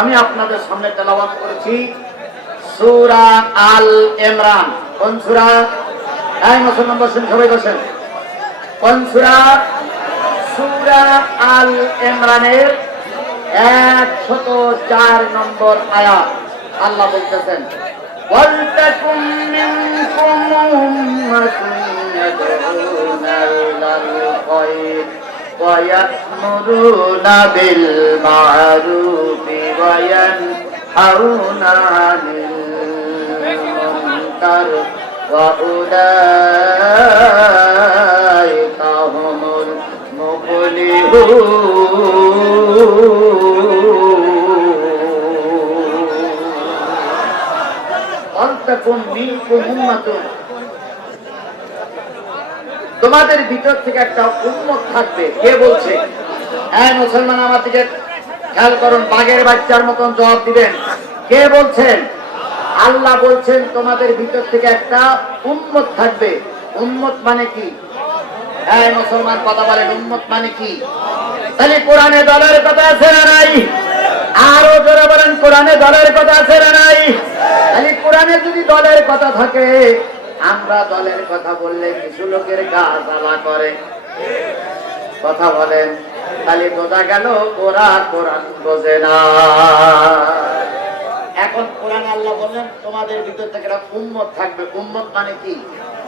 আমি আপনাদের সামনে তেলাওয়াত করেছি সূরা আল ইমরান। কোন সূরা? এই মুসলমান বসেন, সবাই বসেন। কোন সূরা? সূরা আল ইমরানের 104 নম্বর আয়াত। আল্লাহ বলতেছেন, ওয়ালতাকুম মিনকুম উম্মাতুন ইয়াদউনা ইলাল খায়র ওয়া ইয়া'মুরুনা বিল মা'রুফি ওয়া ইয়ানহাউনা আনিল মুনকার ওয়া উলাইকা হুমুল মুফলিহুন। তোমাদের ভিতর থেকে একটা উম্মত থাকবে। কে বলছে? হ্যাঁ মুসলমান, আমার দিকে খেয়াল করুন, বাঘের বাচ্চার মতন জবাব দিবেন। কে বলছেন? আল্লাহ বলছেন তোমাদের ভিতর থেকে একটা উম্মত থাকবে। উম্মত মানে কি? হ্যাঁ মুসলমান কথা বলেন, উম্মত মানে কি? তাহলে কোরআনে দলের কথা আছে না নাই? আরো জোরে বলেন, কোরআনে দলের কথা আছে না নাই? তাহলে কোরআনে যদি দলের কথা থাকে, আমরা দলের কথা বললে কিছু লোকের গা জ্বালা করে। কথা বলেন, তাহলে বোঝা গেল ওরা কোরআন বোঝে না। এখন কোরআন আল্লাহ বললেন তোমাদের ভিতর থেকে একটা উম্মত থাকবে। উম্মত মানে কি?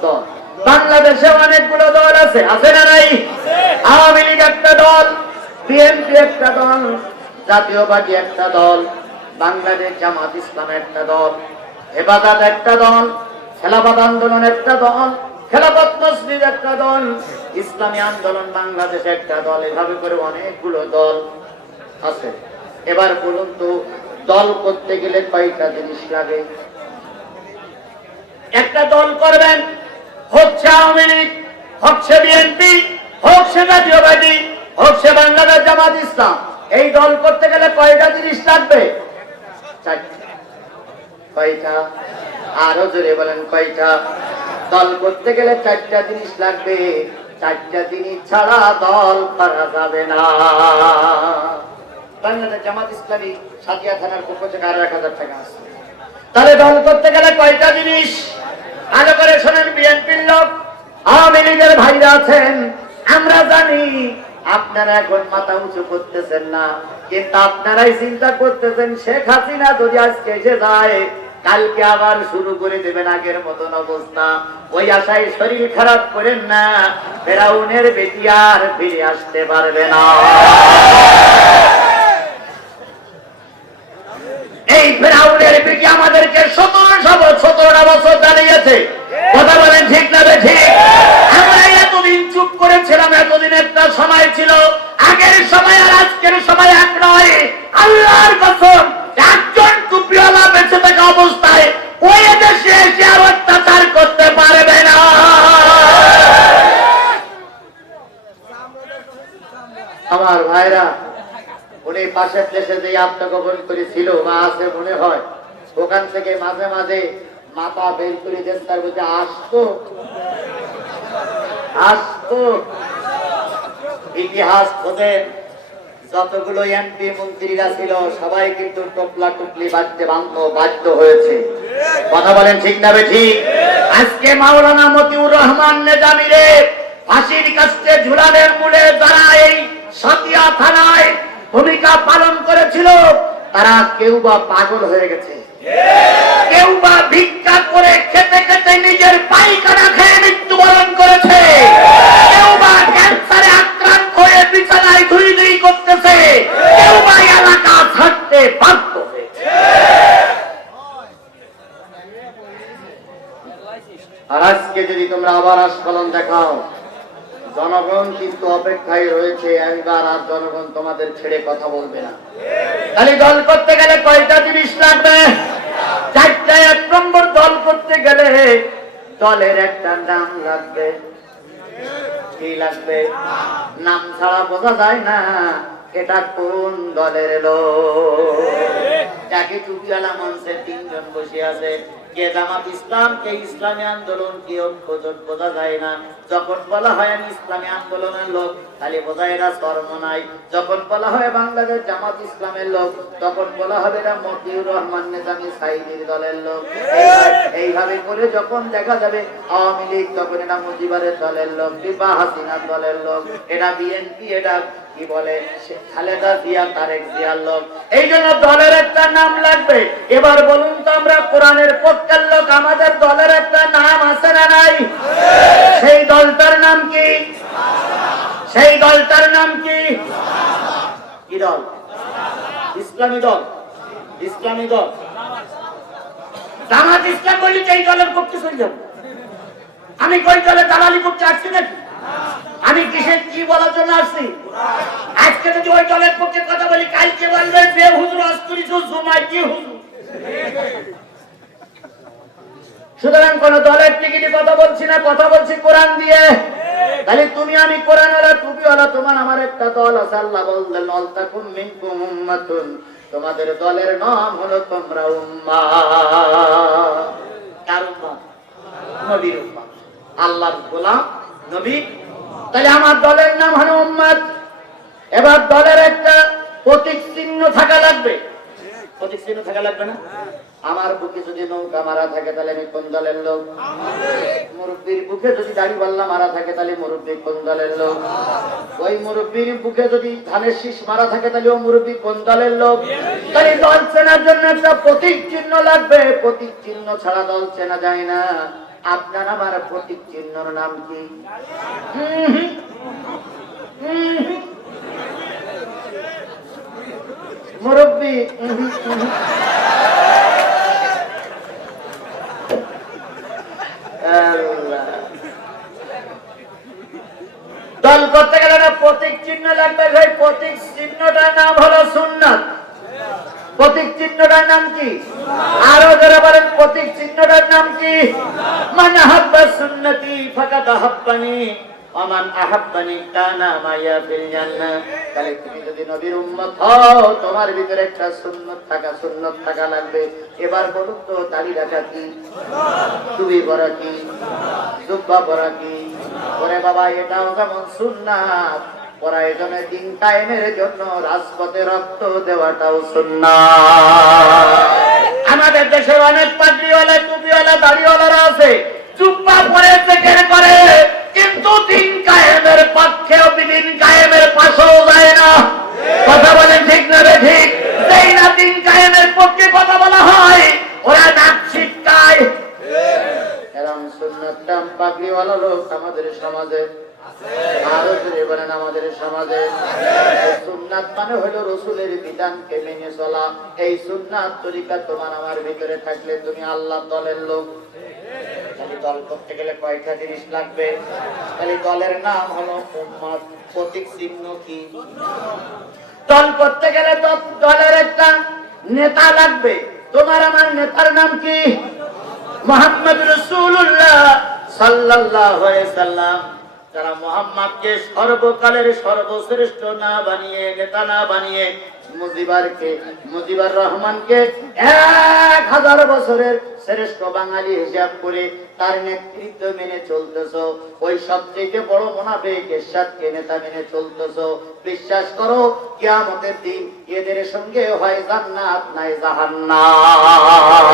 দল। বাংলাদেশে অনেকগুলো দল আছে, আছে না নাই? আওয়ামী লীগ একটা দল, বিএনপি একটা দল, জাতীয়বাদী একটা দল, বাংলাদেশ জামাত ইসলাম একটা দল, হেফাজত একটা দল, খেলাফত আন্দোলন একটা দল, খেলাফত মসজিদ একটা দল, ইসলামী আন্দোলন বাংলাদেশ একটা দল। এভাবে করে অনেকগুলো দল আছে। এবার বলুন তো, দল করতে গেলে কয়টা জিনিস লাগে? একটা দল করবেন, হচ্ছে আওয়ামী লীগ, হচ্ছে বিএনপি, হচ্ছে জাতীয়বাদী, হচ্ছে বাংলাদেশ জামাত ইসলাম, এই দল করতে গেলে কয়টা জিনিস লাগবে? চারটা। কয়টা? আরো জোরে বলেন, কয়টা? দল করতে গেলে চারটা জিনিস লাগবে। চারটা জিনিস ছাড়া দল করা যাবে না। বাংলাদেশ জামাত ইসলামী সাদিয়া থানার পক্ষ থেকে 1000 টাকা আছে। তাহলে দল করতে গেলে কয়টা জিনিস? ভালো করে শোনেন, বিএনপির লোক, আওয়ামী লীগের ভাইরা আছেন, আমরা জানি আপনারা এখন মাথা উঁচু করতেছেন না, কিন্তু আপনারাই চিন্তা করতেছেন শেখ হাসিনা যদি আজকে এসে যায়, কালকে আবার শুরু করে দেবেন আগের মতন অবস্থা। ওই আশায় শরীর খারাপ করেন না, ফেরাউনের বেটি আর ফিরে আসতে পারবে না। এই ফেরাউনের বেটি আমাদেরকে 17টা বছর দাঁড়িয়েছে। কথা বলেন ঠিক না ঠিক? আমরা এতদিন চুপ করেছিলাম, এতদিন একটা সময় ছিল, আগের সময় আর আজকের সময় এক নয়। আল্লাহর কসম, একজন টুপিওয়ালা বেঁচে থাকা অবস্থায় ওই দেশে এসে আর অত্যাচার করতে পারবে না। আমার ভাইরা, উনি পাশের দেশে যে আত্মগোপন করেছিল বা আছে মনে হয়, ওখান থেকে মাঝে মাঝে মাথা বের করে চেষ্টার মধ্যে আসতো। ইতিহাস খোঁজে, যতগুলো এমপি মন্ত্রীরা ছিল সবাই কিন্তু টপলা টুপলি বাধ্য হয়েছে। কথা বলেন ঠিক না ঠিক? আজকে মাওলানা মতিউর রহমান নেজামীরে ফাঁসির কাছে ঝুলানের মূলে যারা এই সাতিয়া থানায় ভূমিকা পালন করেছিল, তারা কেউ বা পাগল হয়ে গেছে, কেউ বা ভিক্ষা করে খেতে খেতে নিজের পায়খানা খেয়ে মৃত্যুবরণ করেছে, কেউ বা ক্যান্সারে আক্রান্ত হয়ে বিছানায় ধুই ধুই করতেছে, কেউ বা এলাকা ছাড়তে বাধ্য হয়েছে। আর আজকে যদি তোমরা আবার আস্ফলন দেখাও, জনগণ কিন্তু অপেক্ষায় রয়েছে, একবার আর জনগণ তোমাদের ছেড়ে কথা বলবে না। খালি দল করতে গেলে কয়টা জিনিস লাগবে? চারটা। 1 নম্বর, দল করতে গেলে দলের একটা নাম লাগবে। কি লাগবে? নাম ছাড়া বোঝা যায় না এটা কোন দলের লোক। যাকে টুপিওয়ালা মঞ্চে 3 জন বসে আছে, কে জামাত ইসলাম, কে ইসলামী আন্দোলন, কে ঐক্যজোট বোঝা যায় না। যখন বলা হয় আমি ইসলামী আন্দোলনের লোক, তাহলে বোঝা এরা শরম নাই। যখন বলা হয় বাংলাদেশ জামাত ইসলামের লোক, তখন বলা হবে এরা মতিউর রহমান নেজামী সাইদির দলের লোক। এইভাবে করে যখন দেখা যাবে আওয়ামী লীগ, তখন এটা মুজিবের দলের লোক, বা হাসিনার দলের লোক, এটা বিএনপি, এটা কি বলে খালেদা জিয়া, তারেক জিয়ার লোক। এই জন্য দলের একটা নাম লাগবে। এবার বলুন তো, আমরা কোরআনের পক্ষের লোক, আমাদের দলের একটা নাম আছে না নাই? সেই দলটার নাম কি? সেই দলটার নাম কি? কি দল? ইসলামী দল। ইসলামী দল। জামাত ইসলাম বলি এই দলের পক্ষে চলে যাব? আমি কই দলে দালালি করতে আসছি নাকি? আমি কিসের কি বলার জন্য আসছি? আজকে যদি ওই দলের পক্ষে কথা বলি, কালকে বলবে যে হুজুর অস্তুরি জুমায় কি হুজুর। সুতরাং কোন দলের টিকিটে কথা বলছি না, কথা বলছি কোরআন দিয়ে। তাহলে তুমি আমি কোরআন ওয়ালা, টুপি ওয়ালা, তোমার আমার একটা দল আছে। আল্লাহ বললেন আলতাকুম মিনকুম উম্মাতুন, তোমাদের দলের নাম হলো তোমরা উম্মাহ। কার উম্মাহ? নবীর উম্মাহ, আল্লাহর গোলাম নবী। তাহলে আমার দলের নাম হলো উম্মাত। এবার দলের একটা প্রতীক চিহ্ন থাকা লাগবে। প্রতীক চিহ্ন থাকা লাগবে না? আমার বুকে যদি নৌকা মারা থাকে, তাহলে আমি কোন দলের লোক? মুরব্বীর বুকে যদি দাড়িপাল্লা মারা থাকে, তাহলে মুরব্বী কোন দলের লোক? ওই মুরব্বীর বুকে যদি ধানের শীষ মারা থাকে, তাহলে ও মুরব্বী কোন দলের লোক? তাহলে দল চেনার জন্য একটা প্রতীক চিহ্ন লাগবে। প্রতীক চিহ্ন ছাড়া দল চেনা যায় না। আপনার আমার প্রতীক চিহ্নর নাম কি? মুরব্বী দল করতে গেলে না প্রতীক চিহ্ন লাগবে। সেই প্রতীক চিহ্নটার নাম হলো সুন্নাত। প্রতীক চিহ্নটার নাম কি? আরো যারা বলেন প্রতীক চিহ্নটার নাম কি? মান আহাব্বা সুন্নতি ফাকাদ আহাব্বানি ওয়া মান আহাব্বানি কানা মাইয়া ফিল জান্নাহ। তাহলে তুমি যদি নবীর উম্মত হও, তোমার ভিতরে একটা সুন্নাত থাকা লাগবে। এবার বলুন তো, দাড়ি রাখা কি? টুপি পরা কি? জুব্বা পরা কি? ওরে বাবা, এটাও যেমন সুন্নাত, পরায়জনে দিন কায়েমের জন্য রাজপথে রক্ত দেওয়াটাও সুন্নাত। আমাদের দেশের অনেক পাগড়িওয়ালা, টুপিওয়ালা, দাড়িওয়ালারা আছে, জুব্বা পরে জিকির করে, কিন্তু দিন কায়েমের পক্ষেও, দিন কায়েমের পাশেও যায় না। কথা বলেন ঠিক না রে? ঠিক। সেই না দিন কায়েমের পক্ষে কথা বলা হয়, ওরা নাক ছিটকায়। এরকম সুন্নাত পাগড়িওয়ালা লোক আমাদের সমাজে আমাদের সমাজে। সুন্নাত মানে হলো রসুলের বিধানকে মেনে চলা। এই সুন্নাত তরিকা তোমার আমার ভিতরে থাকলে তুমি আল্লাহ দলের লোক। তাহলে দল করতে গেলে কয়টা জিনিস লাগবে? তাহলে দলের নাম হলো উম্মাত। প্রতীক চিহ্ন কি? দল করতে গেলে তো দলের একটা নেতা লাগবে। তোমার আমার নেতার নাম কি? মুহাম্মদ রাসূলুল্লাহ সাল্লাল্লাহু আলাইহি সাল্লাম। যারা মুহাম্মদকে সর্বকালের সর্বশ্রেষ্ঠ না বানিয়ে, নেতা না বানিয়ে, মুজিবুর রহমানকে 1000 বছরের শ্রেষ্ঠ বাঙালি হিসাব করে তার নেতৃত্ব মেনে চলতেছো, ওই সবচেয়ে বড় মুনাফিক এরশাদকে নেতা মেনে চলতেছো। বিশ্বাস করো, কিয়ামতের দিন এদের সঙ্গে হয় জান্নাত নাই জাহান্নাম।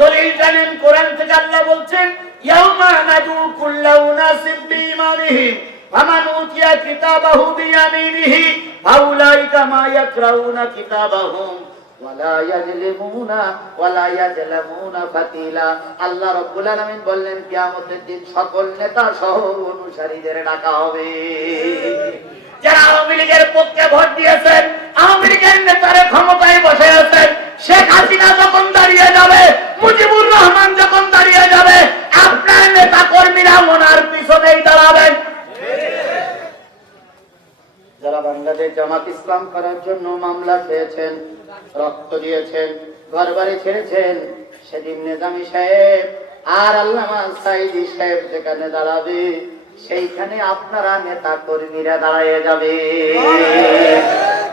দলিল জানেন কোরআন থেকে? আল্লাহ বলছেন ইয়াউমা নাদু কুল্লু উনাসিব বিইমানিহিম ফামান উতিয়া কিতাবাহু বিয়ামিনিহি ফাউলাইকা মা ইয়াকরাউনা কিতাবাহুম ওয়ালা ইয়াজলামুনা ফাতিলা। আল্লাহ রাব্বুল আলামিন বললেন, কিয়ামতের দিন সকল নেতা সহ অনুসারীদের ডাকা হবে। যারা আওয়ামী লীগের পক্ষে ভোট দিয়েছেন, আওয়ামী লীগের নেতারা ক্ষমতায় বসে আছেন, শেখ হাসিনা যখন দাঁড়িয়ে যাবে, মুজিবুর রহমান যখন দাঁড়িয়ে যাবে, আপনার নেতা কর্মীরা ওনার পিছনেই দাঁড়াবেন। যারা বাংলাদেশ জামাত ইসলাম করার জন্য মামলা খেয়েছেন, রক্ত দিয়েছেন, ঘর বাড়ি ছেড়েছেন, সেদিন নিজামী সাহেব আর আল্লামা সাঈদী সাহেব যেখানে দাঁড়াবে, সেইখানে আপনারা নেতা কর্মীরা দাঁড়িয়ে যাবে।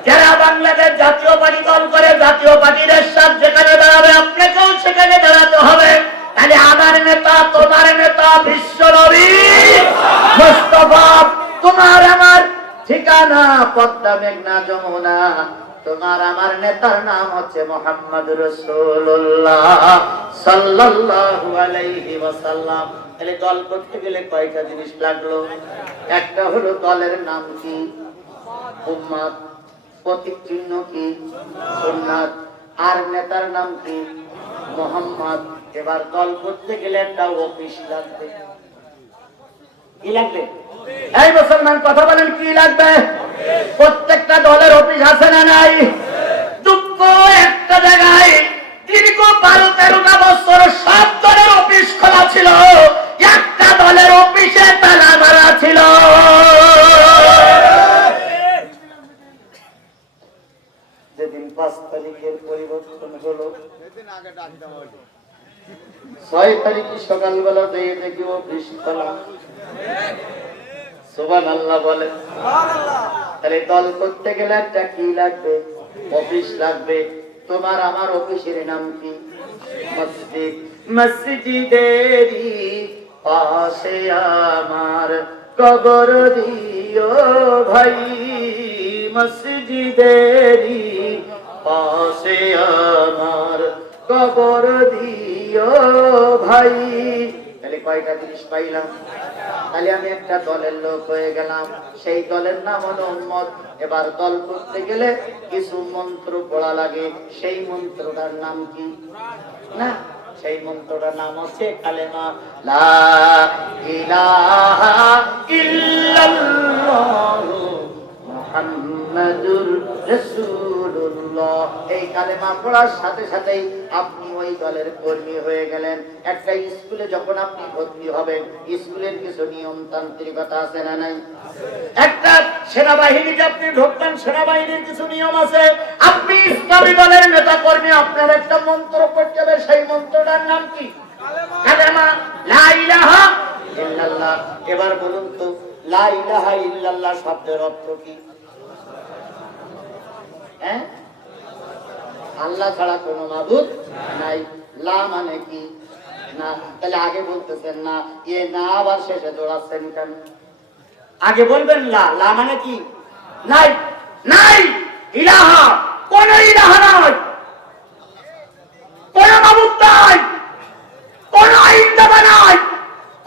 যারা বাংলাদেশ জাতীয় পার্টি দল করে, জাতীয় পার্টির এরশাদ যেখানে দাঁড়াবে, আপনাকেও সেখানে দাঁড়াতে হবে। না পদ্মা মেঘনা যমুনা, তোমার আমার নেতার নাম হচ্ছে মুহাম্মদ রাসূলুল্লাহ সাল্লাল্লাহু আলাইহি ওয়াসাল্লাম। তাহলে দল করতে গেলে কয়টা জিনিস লাগলো? একটা হলো দলের নাম কি? উম্মত। প্রতীক চিহ্ন কি? সুন্নাত। আর নেতার নাম কি? মুহাম্মদ। এবার দল করতে গেলে একটা অফিস লাগবে। কি লাগবে? এই মুসলমান কথা বলেন, কি লাগবে? প্রত্যেকটা দলের অফিস আছে না নাই? দুঃখ একটা জায়গায় দীর্ঘ 12-13টা বছর সব দলের অফিস খোলা ছিল, একটা দলের অফিসে তালা মারা ছিল। যেদিন 5 তারিখের পরিবর্তন হলো, 6 তারিখে সকালবেলা দিয়ে দেখি অফিস খোলা। সুবহানাল্লাহ বলে। তাহলে দল করতে গেলে একটা কি লাগবে? অফিস লাগবে। তোমার আমার অফিসের নাম কি? মসজিদ। মসজিদেরই পাশে আমার কবর দিও ভাই, মসজিদেরই পাশে আমার কবর দিও ভাই। তাহলে কয়টা জিনিস পাইলাম? তাহলে আমি একটা দলের লোক হয়ে গেলাম, সেই দলের নাম হলো উম্মত। এবার দল করতে গেলে কিছু মন্ত্র পড়া লাগে, সেই মন্ত্রটার নাম কি? না, সেই মন্ত্রটার নাম হচ্ছে কালেমা লা ইলাহা ইল্লাল্লাহু মুহাম্মাদুর রাসূলুল্লাহ। এই কালেমা পড়ার সাথে সাথেই আপনি ওই দলের কর্মী হয়ে গেলেন। একটা স্কুলে যখন আপনি ভর্তি হবেন, স্কুলের কিছু নিয়ম তান্ত্রিকতা আছে না নাই? একটা সেনাবাহিনীতে আপনি ঢুকবেন, সেনাবাহিনীর কিছু নিয়ম আছে। আপনি ইসলামী দলের নেতা কর্মী, আপনার একটা মন্ত্র পড়তে হবে, সেই মন্ত্রটার নাম কি? কালেমা লা ইলাহা ইল্লাল্লাহ। এবার বলুন তো, লা ইলাহা ইল্লাল্লাহ শব্দের অর্থ কি? হ্যাঁ, আল্লাহ ছাড়া কোনো মাবুদ নাই। লা মানে কি? না। তাহলে আগে বলতেছেন না, এ না আবার শেষে জোড়াচ্ছেন কেন? আগে বলবেন লা। লা মানে কি? নাই। নাই ইলাহা, কোন ইলাহা নাই, কোন মাবুদ নাই, কোন আইন দেবা নাই,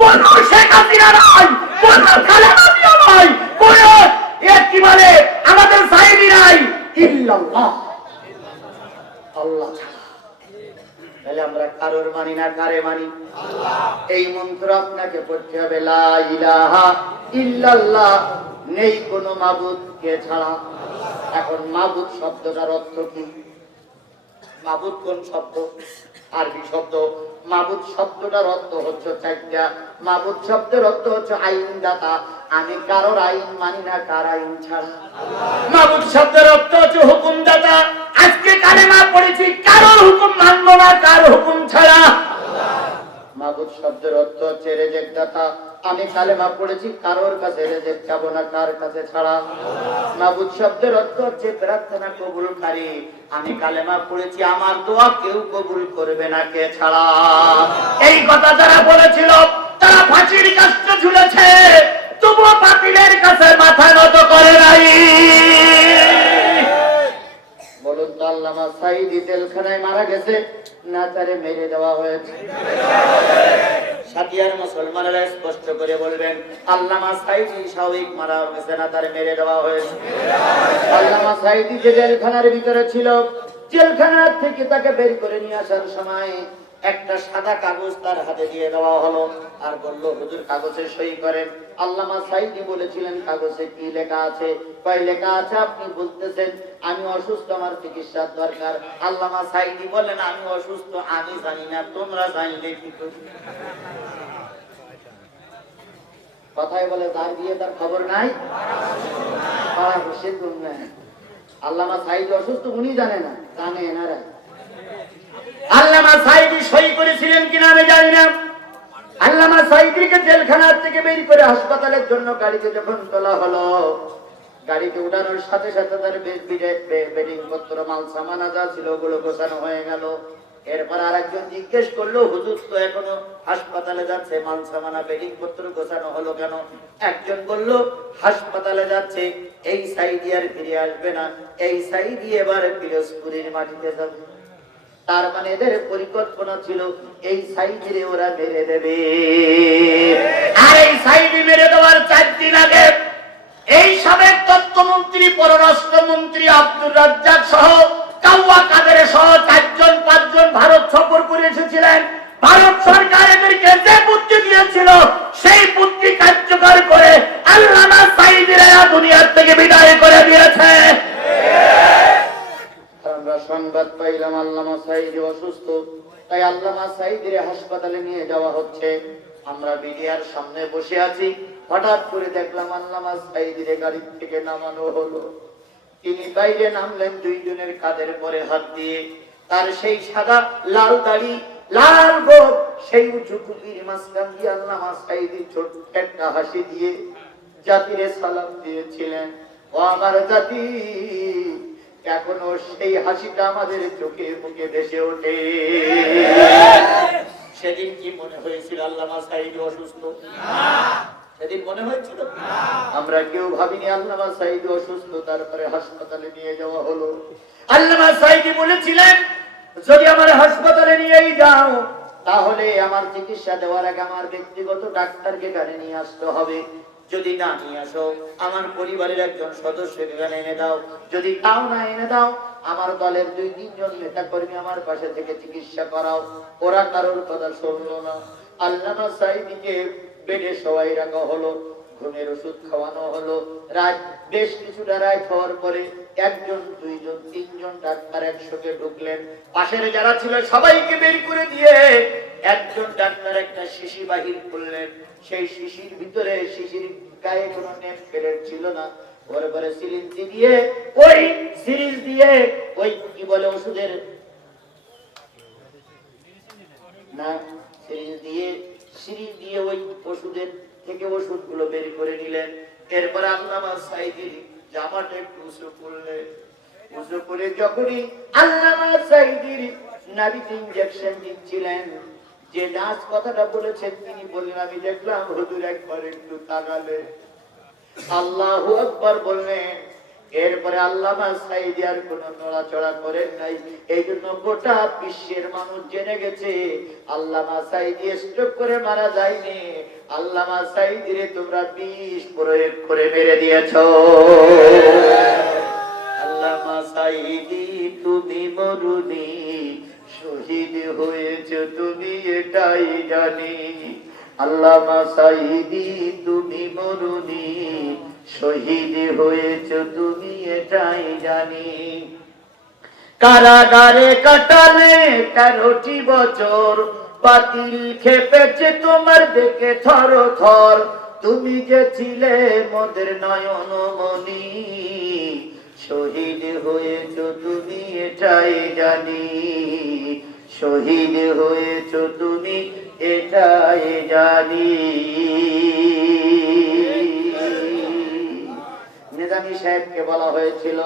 কোন শেখ হাসিনা নাই, কোন খালেদা জিয়া নাই, কোন কি বলে আমাদের সাইদি নাই, ইল্লাল্লাহ, আল্লাহ ছাড়া। তাহলে আমরা কারোর মানি না, কারে মানি? আল্লাহ। এই মন্ত্র আপনাকে পড়তে হবে, লা ইলাহা ইল্লাল্লাহ, নেই কোনো মাবুদ কে ছাড়া। এখন মাবুদ শব্দটার অর্থ কি? মাবুদ কোন শব্দ? আরবি শব্দ। মাবুদ শব্দটার অর্থ হচ্ছে চারটা। মাবুদ শব্দের অর্থ হচ্ছে আইনদাতা, আমি কারোর আইন মানি না, কার আইন ছাড়া। মাবুদ শব্দের অর্থ হচ্ছে হুকুমদাতা, আজকে কালেমা পড়েছি, কারোর হুকুম মানবো না, কার হুকুম ছাড়া। মাবুদ শব্দের অর্থ হচ্ছে রেজেক্ট দাতা, আমি কালেমা পড়েছি, কারোর কাছে রেজেক্ট যাবো না, কার কাছে ছাড়া। মাবুদ শব্দের অর্থ হচ্ছে প্রার্থনা কবুলকারী, আমি কালেমা পড়েছি, আমার দোয়া কেউ কবুল করবে না, কে ছাড়া। এই কথা যারা বলেছিল তারা ফাঁসির কাছে ঝুলেছে, তবুও বাতিলের কাছে মাথা নত করে নাই। বলুন তো, আল্লামা সাঈদী জেলখানায় মারা গেছে না তারে মেরে দেওয়া হয়েছে? সাথিয়ার মুসলমানেরা স্পষ্ট করে বলবেন, আল্লামা সাঈদী স্বাভাবিক মারা গেছে না তারে মেরে দেওয়া হয়েছে? আল্লামা সাঈদী যে জেলখানার ভিতরে ছিল, জেলখানার থেকে তাকে বের করে নিয়ে আসার সময় একটা সাদা কাগজ তার হাতে দিয়ে দেওয়া হলো, আর বলল, হুজুর কাগজে সই করেন। আল্লামা সাঈদী বলেছিলেন, কাগজে কি লেখা আছে? কয় লেখা আছে? আপনি বলতেছেন আমি অসুস্থ, আমার চিকিৎসার দরকার। আল্লামা সাঈদী বলেন, আমি অসুস্থ আমি জানি না, তোমরা জানলে কি করে? কথায় বলে, যার বিয়ে তার খবর নাই, আল্লামা সাঈদী অসুস্থ উনি জানে না, জানে এনারা। আল্লামা সাঈদী সই করেছিলেন কিনা আমি জানি না। আল্লামা সাঈদীকে জেলখানা থেকে বের করে হাসপাতালের জন্য গাড়িতে যখন তোলা হলো, গাড়িতে উঠানোর সাথে সাথে তার বেডিং পত্র, মাল সামানা যা ছিল ওগুলো গোছানো হয়ে গেল। এরপর আরেকজন জিজ্ঞেস করলো, হুজুর তো এখনো হাসপাতালে যাচ্ছে, মাল সামানা বেডিং পত্র গোছানো হলো কেন? একজন বলল, হাসপাতালে যাচ্ছে, এই সাইদি আর ফিরে আসবে না, এই সাইদি এবার পিরোজপুরের মাটিতে যাবে। তার মানে এদের পরিকল্পনা ছিল এই সাইদিরে ওরা মেরে দেবে। আর এই সাইদি মেরে দেওয়ার 4 দিন আগে এই সাবেক তথ্যমন্ত্রী, পররাষ্ট্রমন্ত্রী আব্দুর রাজ্জাক সহ কাওয়া কাদের সহ 4-5 জন ভারত সফর করে এসেছিলেন। ভারত সরকার এদেরকে যে বুদ্ধি দিয়েছিল সেই বুদ্ধি কার্যকর করে আল্লামা সাঈদীর দুনিয়া থেকে বিদায় করে দিয়েছে। আমরা সংবাদ পাইলাম আল্লামা সাঈদী অসুস্থ, তাই আল্লামা সাঈদীর হাসপাতালে নিয়ে যাওয়া হচ্ছে। আমরা মিডিয়ার সামনে বসে আছি, হঠাৎ করে দেখলাম আল্লামা সাঈদীর গাড়ি থেকে নামানো হলো। তিনি বাইরে নামলেন, 2 জনের কাঁধের পরে হাত দিয়ে। তার সেই সাদা লাল দাড়ি, লাল গোঁফ, সেই উঁচু টুপির মাঝখান দিয়ে আল্লামা সাঈদী ছোট্ট একটা হাসি দিয়ে জাতিরে সালাম দিয়েছিলেন। ও আমার জাতি, এখনো সেই হাসিটা আমাদের চোখে মুখে ভেসে ওঠে। সেদিন কি মনে হয়েছিল আল্লামা সাঈদী অসুস্থ? সেদিন মনে হয়েছিল? আমরা কেউ ভাবিনি আল্লামা সাঈদী অসুস্থ, তারপরে হাসপাতালে নিয়ে যাওয়া হলো। আল্লামা সাঈদী বলেছিলেন, যদি আমার হাসপাতালে নিয়েই যাও তাহলে আমার চিকিৎসা দেওয়ার আগে আমার ব্যক্তিগত ডাক্তারকে এখানে নিয়ে আসতে হবে। যদি না নিয়ে আসো, আমার পরিবারের একজন সদস্যকে এখানে এনে দাও। যদি তাও না এনে দাও, আমার দলের 2-3 জন নেতা কর্মী আমার পাশে থেকে চিকিৎসা করাও। ওরা কারোর কথা শুনলো না। আল্লামা সাঈদীকে বেডে শোয়াই রাখা হলো, ঘুমের ওষুধ খাওয়ানো হলো। রাত বেশ কিছুটা রাত হওয়ার পরে 1 জন, 2 জন, 3 জন ডাক্তার একসঙ্গে ঢুকলেন। পাশের যারা ছিল সবাইকে বের করে দিয়ে একজন ডাক্তার একটা শিশি বাহির করলেন। সেই শিশির ভিতরে, শিশির গায়ে কোনো নেম প্লেট ছিল না, ওর পরে সিরিঞ্জ দিয়ে, ওই সিরিঞ্জ দিয়ে ওই কি বলে ওষুধের না, সিরিঞ্জ দিয়ে ওই ওষুধের থেকে ওষুধগুলো বের করে নিলেন। এরপরে আল্লামা সাঈদীর জামাটা একটু উঁচু করলেন। উঁচু করে যখনই আল্লামা সাঈদীর নাভিতে ইনজেকশন দিচ্ছিলেন, যে নার্স কথাটা বলেছেন তিনি বললেন, আমি দেখলাম হুজুর একবার একটু তাকালে। আল্লাহু আকবার বললেন। এরপরে আল্লামা সাঈদী আর কোন নড়াচড়া করেন নাই। এই জন্য গোটা বিশ্বের মানুষ জেনে গেছে আল্লামা সাঈদী স্ট্রোক করে মারা যায়নি। আল্লামা সাঈদীরে তোমরা বিষ প্রয়োগ করে মেরে দিয়েছো। আল্লামা সাঈদী তুমি মরুনি, শহীদ হয়েছো তুমি এটাই জানি। আল্লামা সাঈদী তুমি মরুনি, শহীদ হয়েছো তুমি এটাই জানি। কারাগারে কাটালে 13টি বছর, বাতিল খেপেছে তোমার দেখে থর থর। তুমি যে ছিলে মোদের নয়ন মনি, শহীদ হয়েছো তুমি এটাই জানি। শহীদ হয়েছো তুমি এটাই জানি। নিজামী সাহেবকে বলা হয়েছিল,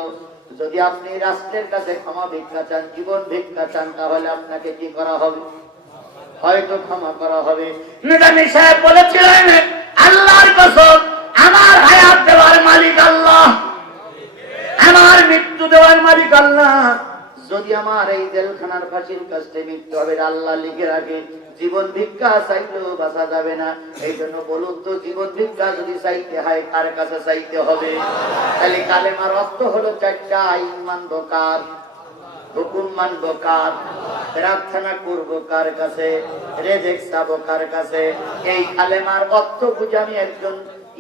যদি আপনি রাষ্ট্রের কাছে ক্ষমা ভিক্ষা চান, জীবন ভিক্ষা চান, তাহলে আপনাকে কি করা হবে? হয়তো ক্ষমা করা হবে। নিজামী সাহেব বলেছিলেন, আল্লাহর কসম, আমার হায়াত দেওয়ার মালিক আল্লাহ, আমার মৃত্যু দেওয়ার মালিক আল্লাহ। যদি আমার এই জেলখানার ফাঁসির কাছে মৃত্যু হবে, আল্লাহ লিখে রাখে, জীবন ভিক্ষা চাইলেও বাঁচা যাবে না। এই জন্য বলুন তো, জীবন ভিক্ষা যদি চাইতে হয় কার কাছে চাইতে হবে? তাহলে কালেমার অর্থ হলো 4টা। আইন মানবো কার? হুকুম মানবো কার? প্রার্থনা করবো কার কাছে? রেজেক চাবো কার কাছে? এই কালেমার অর্থ বুঝে আমি একজন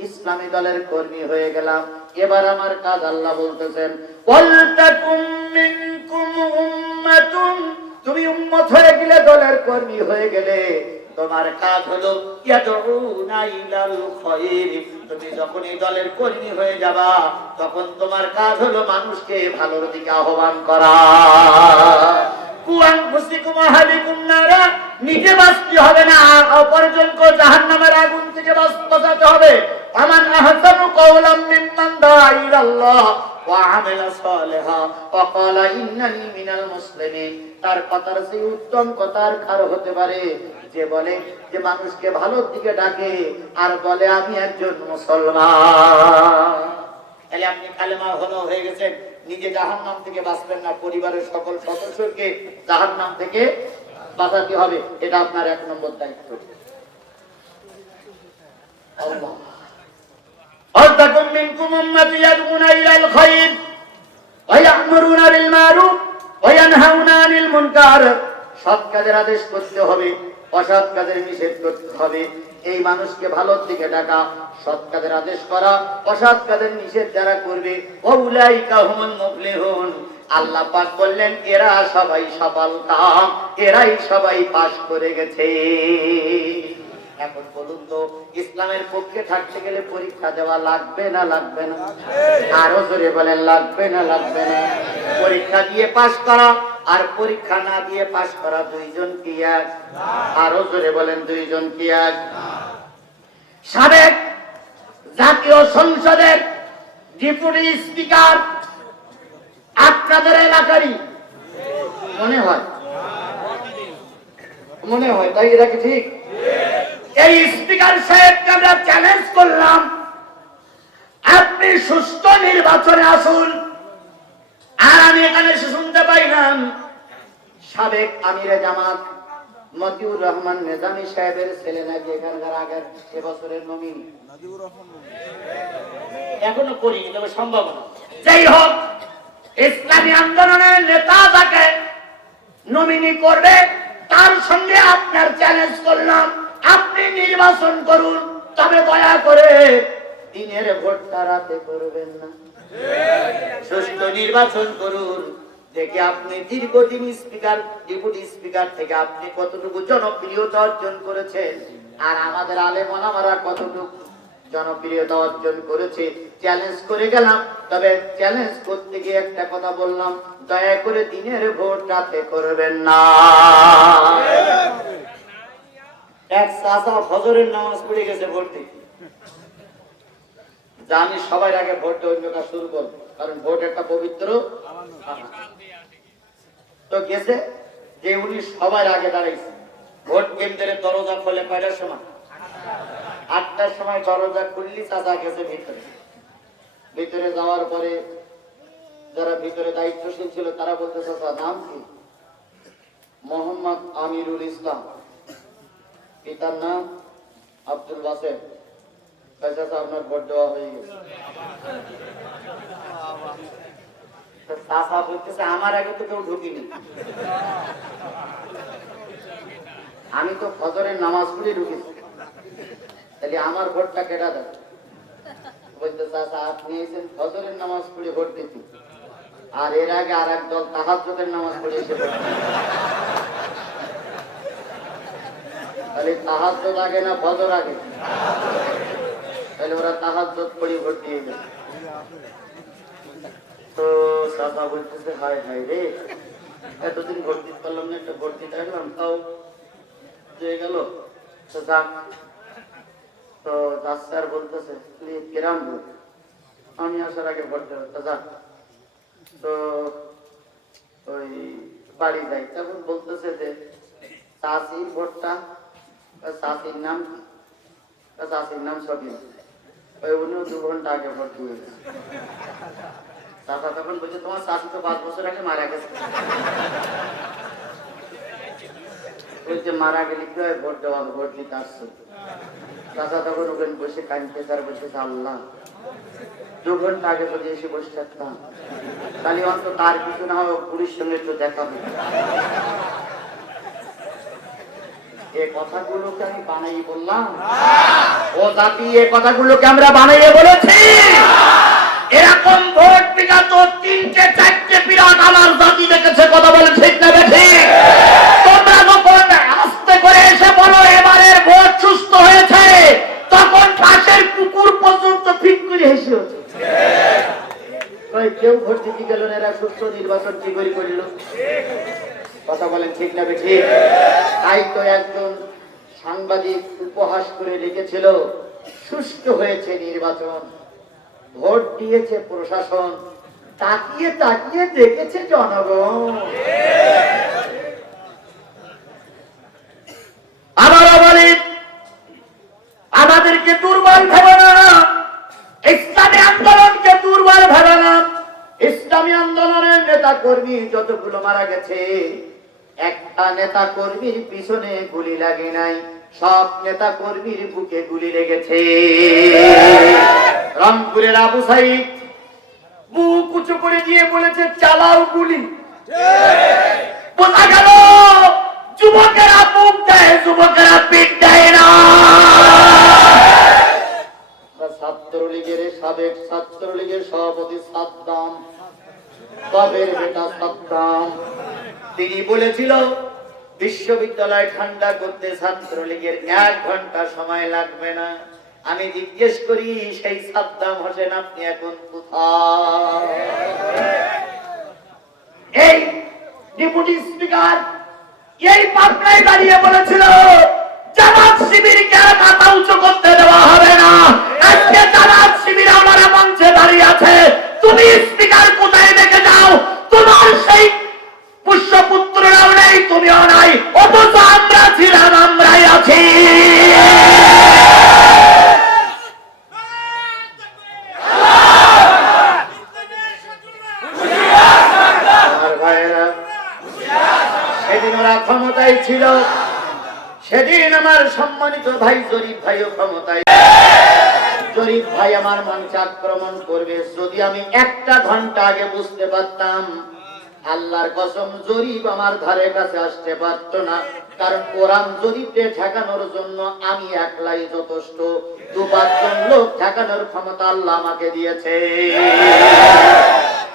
ইসলামী দলের কর্মী হয়ে গেলাম। এবার আমার কাজ, আল্লাহ বলতেছেন, ওয়ালতাকুম মিনকুম উম্মাতুন, তুমি উম্মত হয়ে গেলে, দলের কর্মী হয়ে গেলে, তোমার কাজ হলো ইয়াদউনা ইলাল খায়র। তুমি যখন এই দলের কর্মী হয়ে যাবা, তখন তোমার কাজ হলো মানুষকে ভালোর দিকে আহ্বান করা। নিজে বাঁচতে হবে না, অপরজনকে জাহান্নামের আগুন থেকে বাঁচাতে হবে। আমান আহসানু কওলাম মিম্মান দাআ ইলাল্লাহ ওয়া আমিলা সালিহা ওয়া ক্বালা ইন্নানি মিনাল মুসলিমিন। তার কথার চেয়ে উত্তম কথার কার হতে পারে যে বলে যে মানুষকে ভালোর দিকে ডাকে আর বলে আমি একজন মুসলমান। তাহলে আপনি কালেমা হলো হয়ে গেছেন, নিজে জাহান্নাম থেকে বাঁচবেন না, পরিবারের সকল সদস্যকে জাহান্নাম থেকে বাঁচাতে হবে। এটা আপনার 1 নম্বর দায়িত্ব। আল্লাহ আলতাকুম মিনকুম উম্মাতুন ইয়াদউনা ইলাল খায়র ওয়া ইয়া'মুরুনা বিল মারুফ ওয়া ইয়ানহাউনা আনিল মুনকার। সৎ কাজের আদেশ করতে হবে, অসৎ কাজের নিষেধ করতে হবে। এই মানুষকে ভালোর দিকে ডাকা, সৎ কাজের আদেশ করা, অসৎ কাজের নিষেধ যারা করবে উলাইকা হুমুল মুফলিহুন। আল্লাহ পাক বললেন এরা সবাই সফলকাম, এরাই সবাই পাস করে গেছে। এখন বলুন তো, ইসলামের পক্ষে থাকতে গেলে পরীক্ষা দেওয়া লাগবে না লাগবে না? আরো জোরে বলেন, লাগবে না লাগবে না? পরীক্ষা দিয়ে পাস করা আর পরীক্ষা না দিয়ে পাস করা দুইজন কি এক? আরো জোরে বলেন, দুইজন কি এক? সাবেক জাতীয় সংসদের ডেপুটি স্পিকার আপনাদের এলাকারই মনে হয়, মনে হয় তাই? এটা কি ঠিক? এই স্পিকার সাহেবকে আমরা চ্যালেঞ্জ করলাম, আপনি সুষ্ঠু নির্বাচনে আসুন। আর আমি এখানে শুনতে পাইলাম সাবেক আমিরে জামাত মতিউর রহমান নিজামী সাহেবের ছেলে নাকি এখানকার আগের এবছরের নমিনি, এখনো করিনি, তবে সম্ভাবনা। যাই হোক, ইসলামী আন্দোলনের নেতা যাকে নমিনি করবে তার সঙ্গে আপনার চ্যালেঞ্জ করলাম, আপনি নির্বাচন করুন, তবে দয়া করে দিনের ভোটটা রাতে করবেন না, সুষ্ঠু নির্বাচন করুন। দেখে আপনি দীর্ঘদিন স্পিকার ডেপুটি স্পিকার থেকে আপনি কতটুকু জনপ্রিয়তা অর্জন করেছেন, আর আমাদের আলেম ওলামারা কতটুকু জনপ্রিয়তা অর্জন করেছে। চ্যালেঞ্জ করে গেলাম, তবে চ্যালেঞ্জ করতে গিয়ে একটা কথা বললাম, দয়া করে দিনের ভোট রাতে করবেন না। এক চাচা ফজরের নামাজ পড়ে গেছে ভোট দিতে, যা আমি সবার আগে ভোট অন্য কাজ শুরু করবো, কারণ ভোট একটা পবিত্র। তো গেছে যে উনি সবার আগে দাঁড়াইছে, ভোট কেন্দ্রের দরজা খোলে কয়টার সময়? 8টার সময় দরজা খুললি চাচা গেছে ভিতরে। ভিতরে যাওয়ার পরে যারা ভিতরে দায়িত্বশীল ছিল তারা বলতে, চাচা নাম কি? মোহাম্মদ আমিরুল ইসলাম। পিতার নাম আব্দুল বাসের। চাচা আপনার ভোট দেওয়া হয়ে গেছে। চাচা বলতেছে আমার আগে তো কেউ ঢুকিনি, আমি তো ফজরের নামাজ পড়ে ঢুকেছি, তাহলে আমার ভোটটা কেটা দেবে? বলতে, চাচা আপনি এসেছেন ফজরের নামাজ পড়ে ভোট দিতে, আর এর আগে আর এক দল তাহাজ্জুদের নামাজ পড়ে এসে ভোট। তাহলে তাহাজ্জুদ আগে না ফজর আগে? তাহলে ওরা তাহাজ্জুদ পড়ে ভোট দিয়ে দেবে। তো চাচা বলতেছে, হায় হায় রে, এতদিন ভোট দিতে পারলাম না, একটা ভোট দিতে আসলাম তাও হয়ে গেল। তো যাক, তো ডাক্তার বলতেছে কিরাম ভোট, আমি আসার আগে ভোট দেবো। তো যাক, তো ওই বাড়ি যাই, তখন বলতেছে যে চাষির ভোটটা, চাষির নাম কি? চাষির নাম সকিনা। ওই উনিও 2 ঘন্টা আগে ভোট দিয়ে গেছে। চাচা তখন বলছে, তোমার চাষি তো 5 বছর আগে মারা গেছে। বলছে মারা গেলে কি হয়, ভোট দেওয়া, ভোট দিতে আসছে। চাচা তখন ওখানে বসে কাঁদতেছে আর বলতেছে, আল্লাহ 2 ঘন্টা আগে বলে এসে বসে থাকতাম, তাহলে অন্তত তার কিছু না হয় পুলিশ সঙ্গে তো দেখা হবে। এই কথাগুলোকে আমি বানাই বললাম? ও জাতি, এই কথাগুলোকে আমরা বানাইয়ে বলেছি? এরকম ভোট বিগত 3-4 বিরাট আমার জাতি দেখেছে, কথা বলে ঠিক না বেঠি? তোমরা যখন আস্তে করে এসে বলো এবারের ভোট সুস্থ হয়েছে, তখন পাশের কুকুর পর্যন্ত ঠিক করে হেসে হচ্ছে। কেউ ভোট দিতে গেল না, এরা সুস্থ নির্বাচন কি করে করিল? কথা বলেন ঠিক না বেঠি? তাই তো একজন সাংবাদিক উপহাস করে লিখেছিল, সুষ্ঠু হয়েছে নির্বাচন, ভোট দিয়েছে প্রশাসন, তাকিয়ে তাকিয়ে দেখেছে জনগণ। আবারও বলি, আমাদেরকে দুর্বল ভেবে না, ইসলামী আন্দোলনকে দুর্বল ভেবে না। ইসলামী আন্দোলনের নেতা কর্মী যতগুলো মারা গেছে, একটা নেতা কর্মীর পিছনে গুলি লাগে নাই, সব নেতা কর্মীর বুকে গুলি লেগেছে। রংপুরের আবু সাইদ বুক উঁচু করে দিয়ে বলেছে, চালাও গুলি। বোঝা গেল যুবকেরা বুক দেয়, যুবকেরা পিঠ দেয় না। ছাত্রলীগের সাবেক ছাত্রলীগের সভাপতি সাদ্দাম, বাবের বেটা সাদ্দাম, তিনি বলেছিল বিশ্ববিদ্যালয় ঠান্ডা করতে ছাত্রলীগের 1 ঘন্টা সময় লাগবে না। আমি জিজ্ঞেস করি, সেই সাদ্দাম হোসেন আপনি এখন কোথায়? এই ডেপুটি স্পিকার এই পাবনায় দাঁড়িয়ে বলেছিল, জামাত শিবিরকে আর মাথা উঁচু করতে দেওয়া হবে না। আজকে জামাত শিবির আমার মঞ্চে দাঁড়িয়ে আছে, তুমি স্পিকার কোথায় দেখে যাও? তোমার সেই পুষ্যপুত্ররাও নেই, তুমিও নাই, অথচ আমরা ছিলাম, আমরাই আছি। সেদিন ওরা ক্ষমতায় ছিল, সেদিন আমার সম্মানিত ভাই জরিফ ভাইও ক্ষমতায়। জরিফ ভাই আমার মঞ্চে আক্রমণ করবে, যদি আমি 1 ঘন্টা আগে বুঝতে পারতাম, আল্লাহর কসম জরিফ আমার ধারে কাছে আসতে পারতো না। কারণ কোরআন জরিফকে ঠেকানোর জন্য আমি একলাই যথেষ্ট, 2-5 জন লোক ঠেকানোর ক্ষমতা আল্লাহ আমাকে দিয়েছে।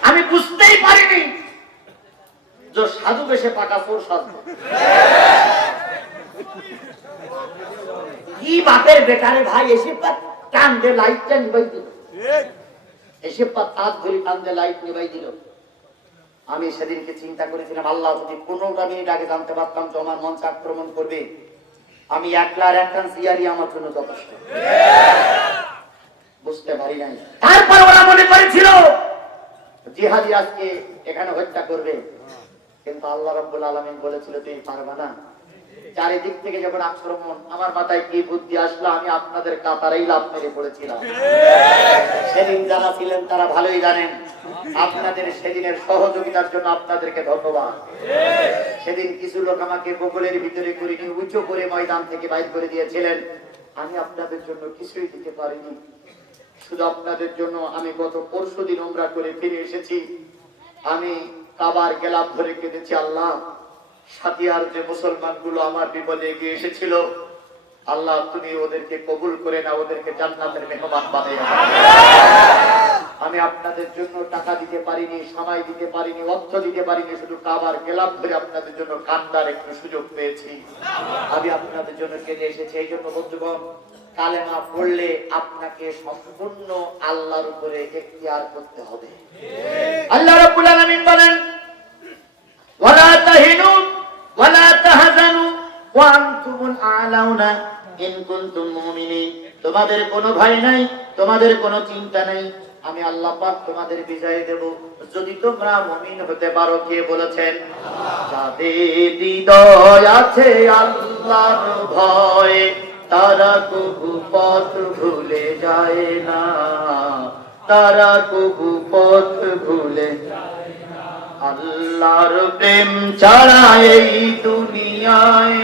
আমি বুঝতেই পারিনি যে সাধু বেশে পাকা চোর সাধু। কি বাপের বেটারে ভাই, এসে কান্দে লাইটটা নিবাই দিল, এসে হাত ধরে কান্দে লাইট নিবাই দিল। আমি সেদিনকে চিন্তা করেছিলাম, আল্লাহ যদি 15টা মিনিট আগে জানতে পারতাম যে আমার মঞ্চ আক্রমণ করবে, আমি একলার একখান সিয়ারি আমার জন্য যথেষ্ট। বুঝতে পারি নাই। তারপর ওরা মনে করেছিল জিহাদি আজকে এখানে হত্যা করবে, কিন্তু আল্লাহ রাব্বুল আলামিন বলেছিল তুমি পারবে না। চারিদিক থেকে যখন আক্রমণ, আমার মাথায় কি বুদ্ধি আসলো, আমি আপনাদের কাতারেই লাভ মেরে পড়েছিলাম। সেদিন যারা ছিলেন তারা ভালোই জানেন। আপনাদের সেদিনের সহযোগিতার জন্য আপনাদেরকে ধন্যবাদ। সেদিন কিছু লোক আমাকে বগলের ভিতরে করে নিয়ে উঁচু করে ময়দান থেকে বাইর করে দিয়েছিলেন। আমি আপনাদের জন্য কিছুই দিতে পারিনি। শুধু আপনাদের জন্য আমি গত পরশুদিন উমরা করে ফিরে এসেছি। আমি কাবার গেলাপ ধরে কেঁদেছি, আল্লাহ সাথিয়ার যে মুসলমানগুলো আমার বিপদে এগিয়ে এসেছিল, আল্লাহ তুমি ওদেরকে কবুল করে না, ওদেরকে জান্নাতের মেহমান বানিয়ে দাও। আমি আপনাদের জন্য টাকা দিতে পারিনি, সময় দিতে পারিনি, অর্থ দিতে পারিনি, শুধু কাবার গেলাপ ধরে আপনাদের জন্য কান্দার একটু সুযোগ পেয়েছি। আমি আপনাদের জন্য কেঁদে এসেছি। এই জন্য বন্ধুগণ, কালেমা পড়লে আপনাকে সম্পূর্ণ আল্লাহর উপরে ইখতিয়ার করতে হবে। আল্লাহ রাব্বুল আলামিন বলেন, ওয়ালা তাহিনু ওয়ালা তাহজানু ওয়া আনতুমুল আ'লাউনা ইন কুনতুম মুমিনিন। তোমাদের কোনো ভয় নাই, তোমাদের কোনো চিন্তা নাই, আমি আল্লাহ পাক তোমাদের বিজয় দেব যদি তোমরা মুমিন হতে পারো। কে বলেছেন? যাদের হৃদয় আছে আল্লাহর ভয়, তারা কবু পথ ভুলে যায় না, তারা কবু পথ ভুলে যায় না। আল্লাহর প্রেম ছাড়া এই দুনিয়ায়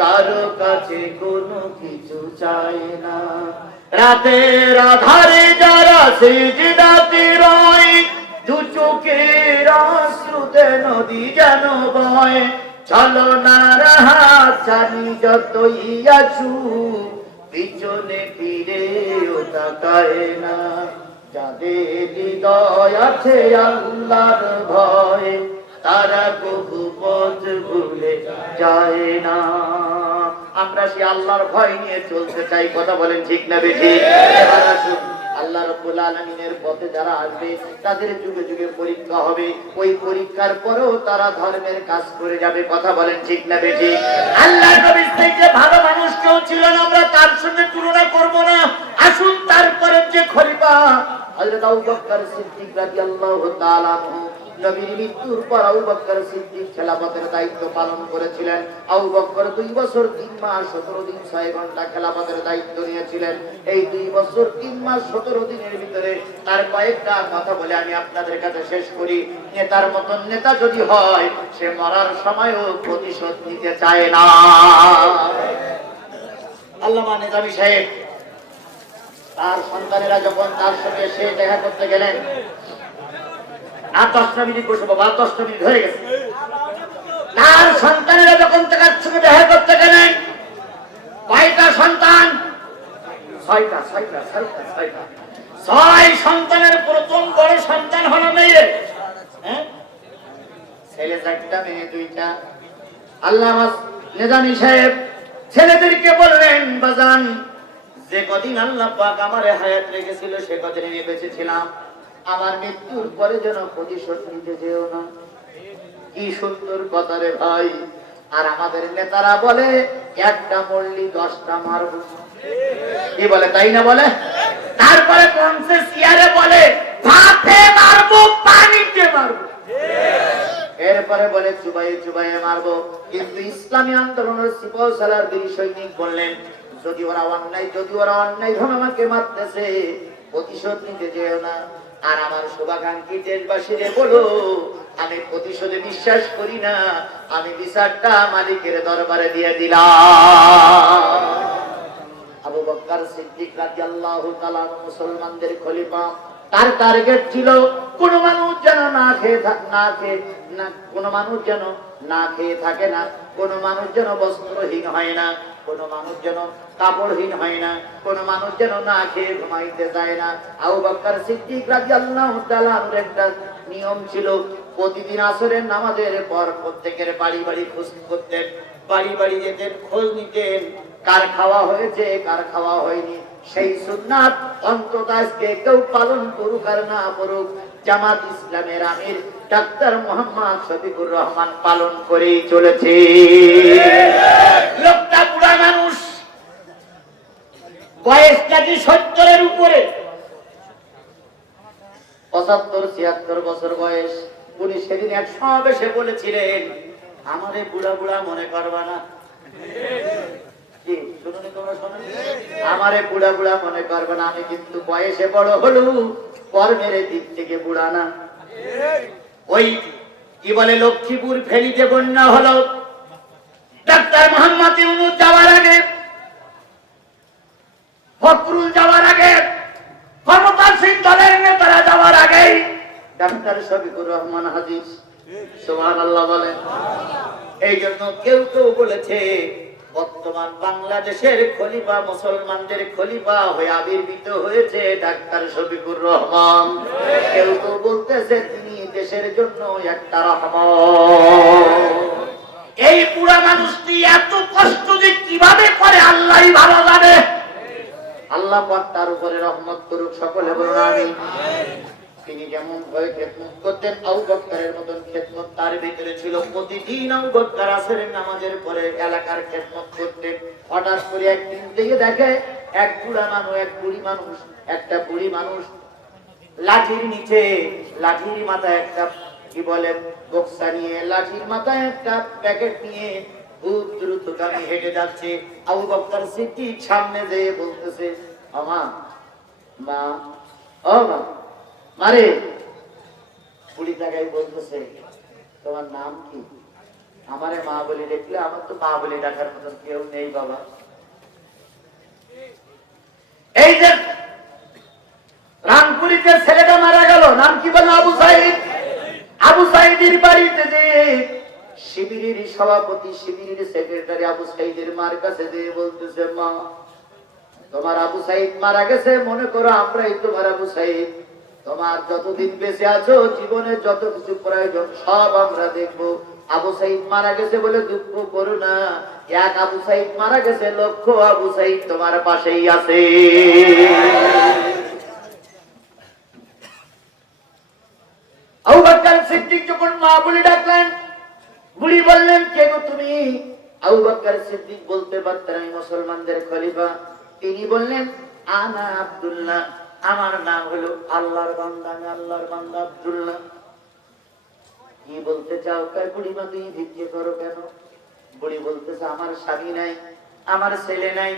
কারো কাছে কোনো কিছু চায় না। রাতের আধারে যারা সিজদাতে রয়, দু চোখের আশ্রুতে নদী যেন বয়। চলো না হাত ছানি যতই আছু, পিছনে ফিরেও তাকায় না। যাদের হৃদয় আছে আল্লাহর ভয়, তারা কবু পথ ভুলে যায় না। আমরা সে আল্লাহর ভয় নিয়ে চলতে চাই, কথা বলেন ঠিক না বেঠিক? এবার আসুন আল্লাহ রাব্বুল আলামিনের পথে যারা আসবে তাদের যুগে যুগে পরীক্ষা হবে, ওই পরীক্ষার পরেও তারা ধর্মের কাজ করে যাবে। কথা বলেন ঠিক না বেশি? আল্লাহর নবীর থেকে ভালো মানুষ কেউ ছিল না, আমরা তার সঙ্গে তুলনা করব না। আসুন তারপরে যে খলিফা হযরত আবু বকর সিদ্দিক রাদিয়াল্লাহু তাআলা আনহু, নবীর মৃত্যুর পর আবু বকর সিদ্দিক খেলাফতের দায়িত্ব পালন করেছিলেন। আবু বকর 2 বছর 3 মাস 17 দিন 6 ঘন্টা খেলাফতের দায়িত্ব নিয়েছিলেন। এই 2 বছর 3 মাস 17 দিনের ভিতরে তার কয়েকটা কথা বলে আমি আপনাদের কাছে শেষ করি। নেতার মতন নেতা যদি হয়, সে মরার সময়ও প্রতিশোধ নিতে চায় না। আল্লামা নিজামী সাহেব তার সন্তানেরা যখন তার সঙ্গে সে দেখা করতে গেলেন, আর 10টা মিনিট বসে বাবা, 10টা মিনিট হয়ে গেছে। তার সন্তানেরা যখন তার সঙ্গে দেখা করতে গেলেন, কয়টা সন্তান? 6টা। 6 সন্তানের প্রথম বড় সন্তান হলো মেয়ে, ছেলে 4টা মেয়ে 2টা। আল্লামা নিজামী সাহেব ছেলেদেরকে বললেন, বাজান, যে কদিন আল্লাহ পাক আমারে হায়াত রেখেছিল সে কদিন আমি বেঁচে ছিলাম, আমার মৃত্যুর পরে যেন প্রতিশোধ নিতে যেও না। কি সুন্দর কথা রে ভাই। আর আমাদের নেতারা বলে একটা মরলি 10টা মারব, কি বলে তাই না? বলে তারপরে কনসে সিয়ারে বলে ভাতে মারবো, পানিতে মারবো, এরপরে বলে চুবাইয়ে চুবাইয়ে মারবো। কিন্তু ইসলামী আন্দোলনের সিপাহ সালার বীর সৈনিক বললেন, যদি ওরা অন্যায় ভাবে আমাকে মারতেছে, প্রতিশোধ নিতে যেও না। আর আমার শুভাকাঙ্ক্ষী দেশবাসীরে বলো, আমি প্রতিশোধে বিশ্বাস করি না, আমি বিচারটা মালিকের দরবারে দিয়ে দিলাম। আবু বকর সিদ্দিক রাদিয়াল্লাহু তাআলা মুসলমানদের খলিফা। তার টার্গেট ছিল কোন মানুষ যেন না খেয়ে থাকে না, কোন মানুষ যেন বস্ত্রহীন হয় না, কোন মানুষ যেন কাপড়হীন হয় না, কোন মানুষ যেন না খেয়ে ঘুমাইতে যায় না। আবু বকর সিদ্দিক রাদিয়াল্লাহু তাআলা একটা নিয়ম ছিল, প্রতিদিন আসরের নামাজের পর প্রত্যেকের বাড়ি বাড়ি খোঁজ করতেন, বাড়ি বাড়ি যেতেন, খোঁজ নিতেন কার খাওয়া হয়েছে কার খাওয়া হয়নি। সেই সুন্নাত অন্তত আজকে কেউ পালন করুক আর না করুক, জামাত ইসলামের আমির ডাক্তার মোহাম্মদ শফিকুর রহমান পালন করেই চলেছে। লোকটা বুড়া মানুষ, বয়স নাকি 70-এর উপরে, 75-76 বছর বয়স। উনি সেদিন এক সমাবেশে বলেছিলেন, আমারে বুড়া বুড়া মনে করবা না। আমারে বুড়া বুড়া মনে করবে না, আমি কিন্তু বয়সে বড় হলু, কর্মের দিক থেকে বুড়া না। ওই কি বলে লক্ষ্মীপুর ফেনীতে বন্যা হলো, ডাক্তার মোহাম্মদ ইউনূস যাওয়ার আগে, ফখরুল যাওয়ার আগে, ক্ষমতাসীন দলের নেতারা যাওয়ার আগে ডাক্তার শফিকুর রহমান হাজির। সুবহানাল্লাহ বলেন। এই জন্য কেউ কেউ বলেছে বর্তমান বাংলাদেশের খলিফা, মুসলমানদের খলিফা হয়ে আবির্ভূত হয়েছে ডাক্তার শফিকুর রহমান। কেউ তো বলতেছে তিনি দেশের জন্য একটা রহমত। এই পুরা মানুষটি এত কষ্ট যে কিভাবে করে আল্লাহই ভালো জানে। আল্লাহ পাক তার উপরে রহমত করুক, সকলে বলুন আমিন। তিনি যেমন ভয়ে খেদমত করতেন, আবু বকরের মতন খেদমত তার ভিতরে ছিল। প্রতিদিন আবু বকর আসরের নামাজের পরে এলাকার খেদমত করতেন। হঠাৎ করে একদিন দেখে দেখে এক বুড়ি মানুষ লাঠির নিচে, লাঠির মাথায় একটা কি বলে বক্সা নিয়ে, লাঠির মাথায় একটা প্যাকেট নিয়ে খুব দ্রুতগামী হেঁটে যাচ্ছে। আবু বকর সিদ্দিক সামনে যেয়ে বলতেছে, মা মারে। বুড়ি জায়গায় বলতেছে, তোমার নাম কি? আমারে মা বলে দেখলে, আমার তো মা বলে ডাকার মতন কেউ নেই বাবা। এই যে রামপুরীতে ছেলেটা মারা গেল, নাম কি বললো? আবু সাইদ। আবু সাইদের বাড়িতে যে শিবিরের সভাপতি, শিবিরের সেক্রেটারি আবু সাইদের মার কাছে যেয়ে বলতেছে, মা তোমার আবু সাইদ মারা গেছে, মনে করো আমরাই তোমার আবু সাইদ। তোমার যতদিন বেঁচে আছো, জীবনে যত কিছু প্রয়োজন সব আমরা দেখবো। আবু সাইদ মারা গেছে বলে দুঃখ করো না, এক আবু সাইদ মারা গেছে, লক্ষ আবু সাইদ তোমার পাশেই আছে। সিদ্দিক যখন মা বলে ডাকলেন, বুড়ি বললেন, কে গো তুমি? আবু বকর সিদ্দিক বলতে পারতেন আমি মুসলমানদের খলিফা। তিনি বললেন, আনা আব্দুল্লাহ, আমার নাম হলো আল্লাহর বান্দা, আমি আল্লাহর বান্দা আব্দুল্লাহ। কি বলতে চাও? কয় বুড়িমা তুমি ভিক্ষে করো কেন? বুড়ি বলতেছে, আমার স্বামী নাই, আমার ছেলে নাই,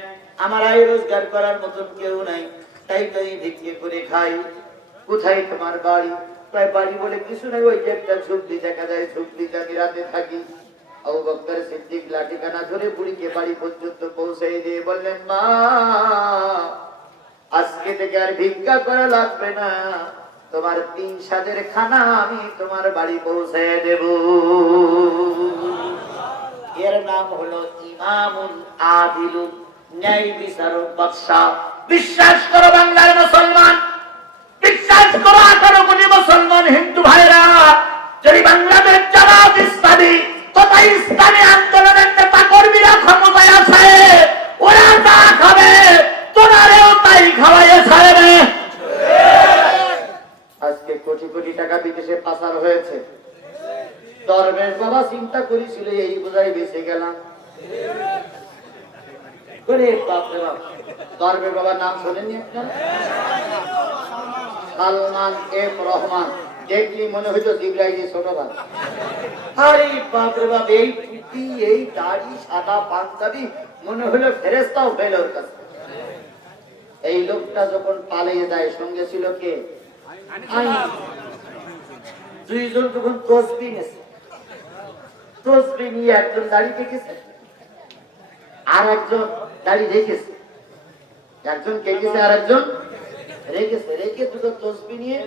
আমার আয় রোজগার করার মতন কেউ নাই, তাই তো এই ভিক্ষে করে খাই। কোথায় তোমার বাড়ি? কয় বাড়ি বলে কিছু নাই, ওই যে একটা ঝুপড়ি দেখা যায়, ঝুপড়িতে আমি রাতে থাকি। আবু বকর সিদ্দিক লাঠিখানা ধরে বুড়িকে বাড়ি পর্যন্ত পৌঁছে দিয়ে বললেন, মা আজকে থেকে আর ভিক্ষা করা লাগবে না, তোমার 3 সাজের খানা আমি তোমার বাড়ি পৌঁছে দেব। এর নাম হলো ইমামুল আদিলুন, ন্যায় বিচারক বাদশা। বিশ্বাস করো বাংলার মুসলমান, বিশ্বাস করো 18 কোটি মুসলমান হিন্দু ভাইরা, যদি বাংলাদেশ জামাত ইসলামী তথা ইসলামী আন্দোলনের নেতা কর্মীরা ক্ষমতায় আছে, ওরা যা খাবে তোরারেও তাই খাওয়াইয়ে ছাড়বে। আজকে কোটি কোটি টাকা বিদেশে পাচার হয়েছে। দরবেশ বাবা চিন্তা করেছিল এই বোঝাই বেঁচে গেলাম। দরবেশ বাবার নাম শোনেননি আপনারা? সালমান এফ রহমান, দেখলি মনে হইতো জিবরাইল ছোট ভাই। আরে বাপ রে বাপ, এই টুপি, এই দাড়ি, সাদা পাঞ্জাবি, মনে হলো ফেরেশতাও ফেল ওর কাছে। এই লোকটা যখন পালিয়ে যায়, সঙ্গে ছিল কে? দুইজন যখন তসবিহ নেছে, তসবিহ নিয়ে একজন দাড়ি রেখেছে আর একজন দাড়ি রেখেছে, একজন কেটেছে আর একজন রেখেছে, রেখে দুটো তসবিহ নিয়ে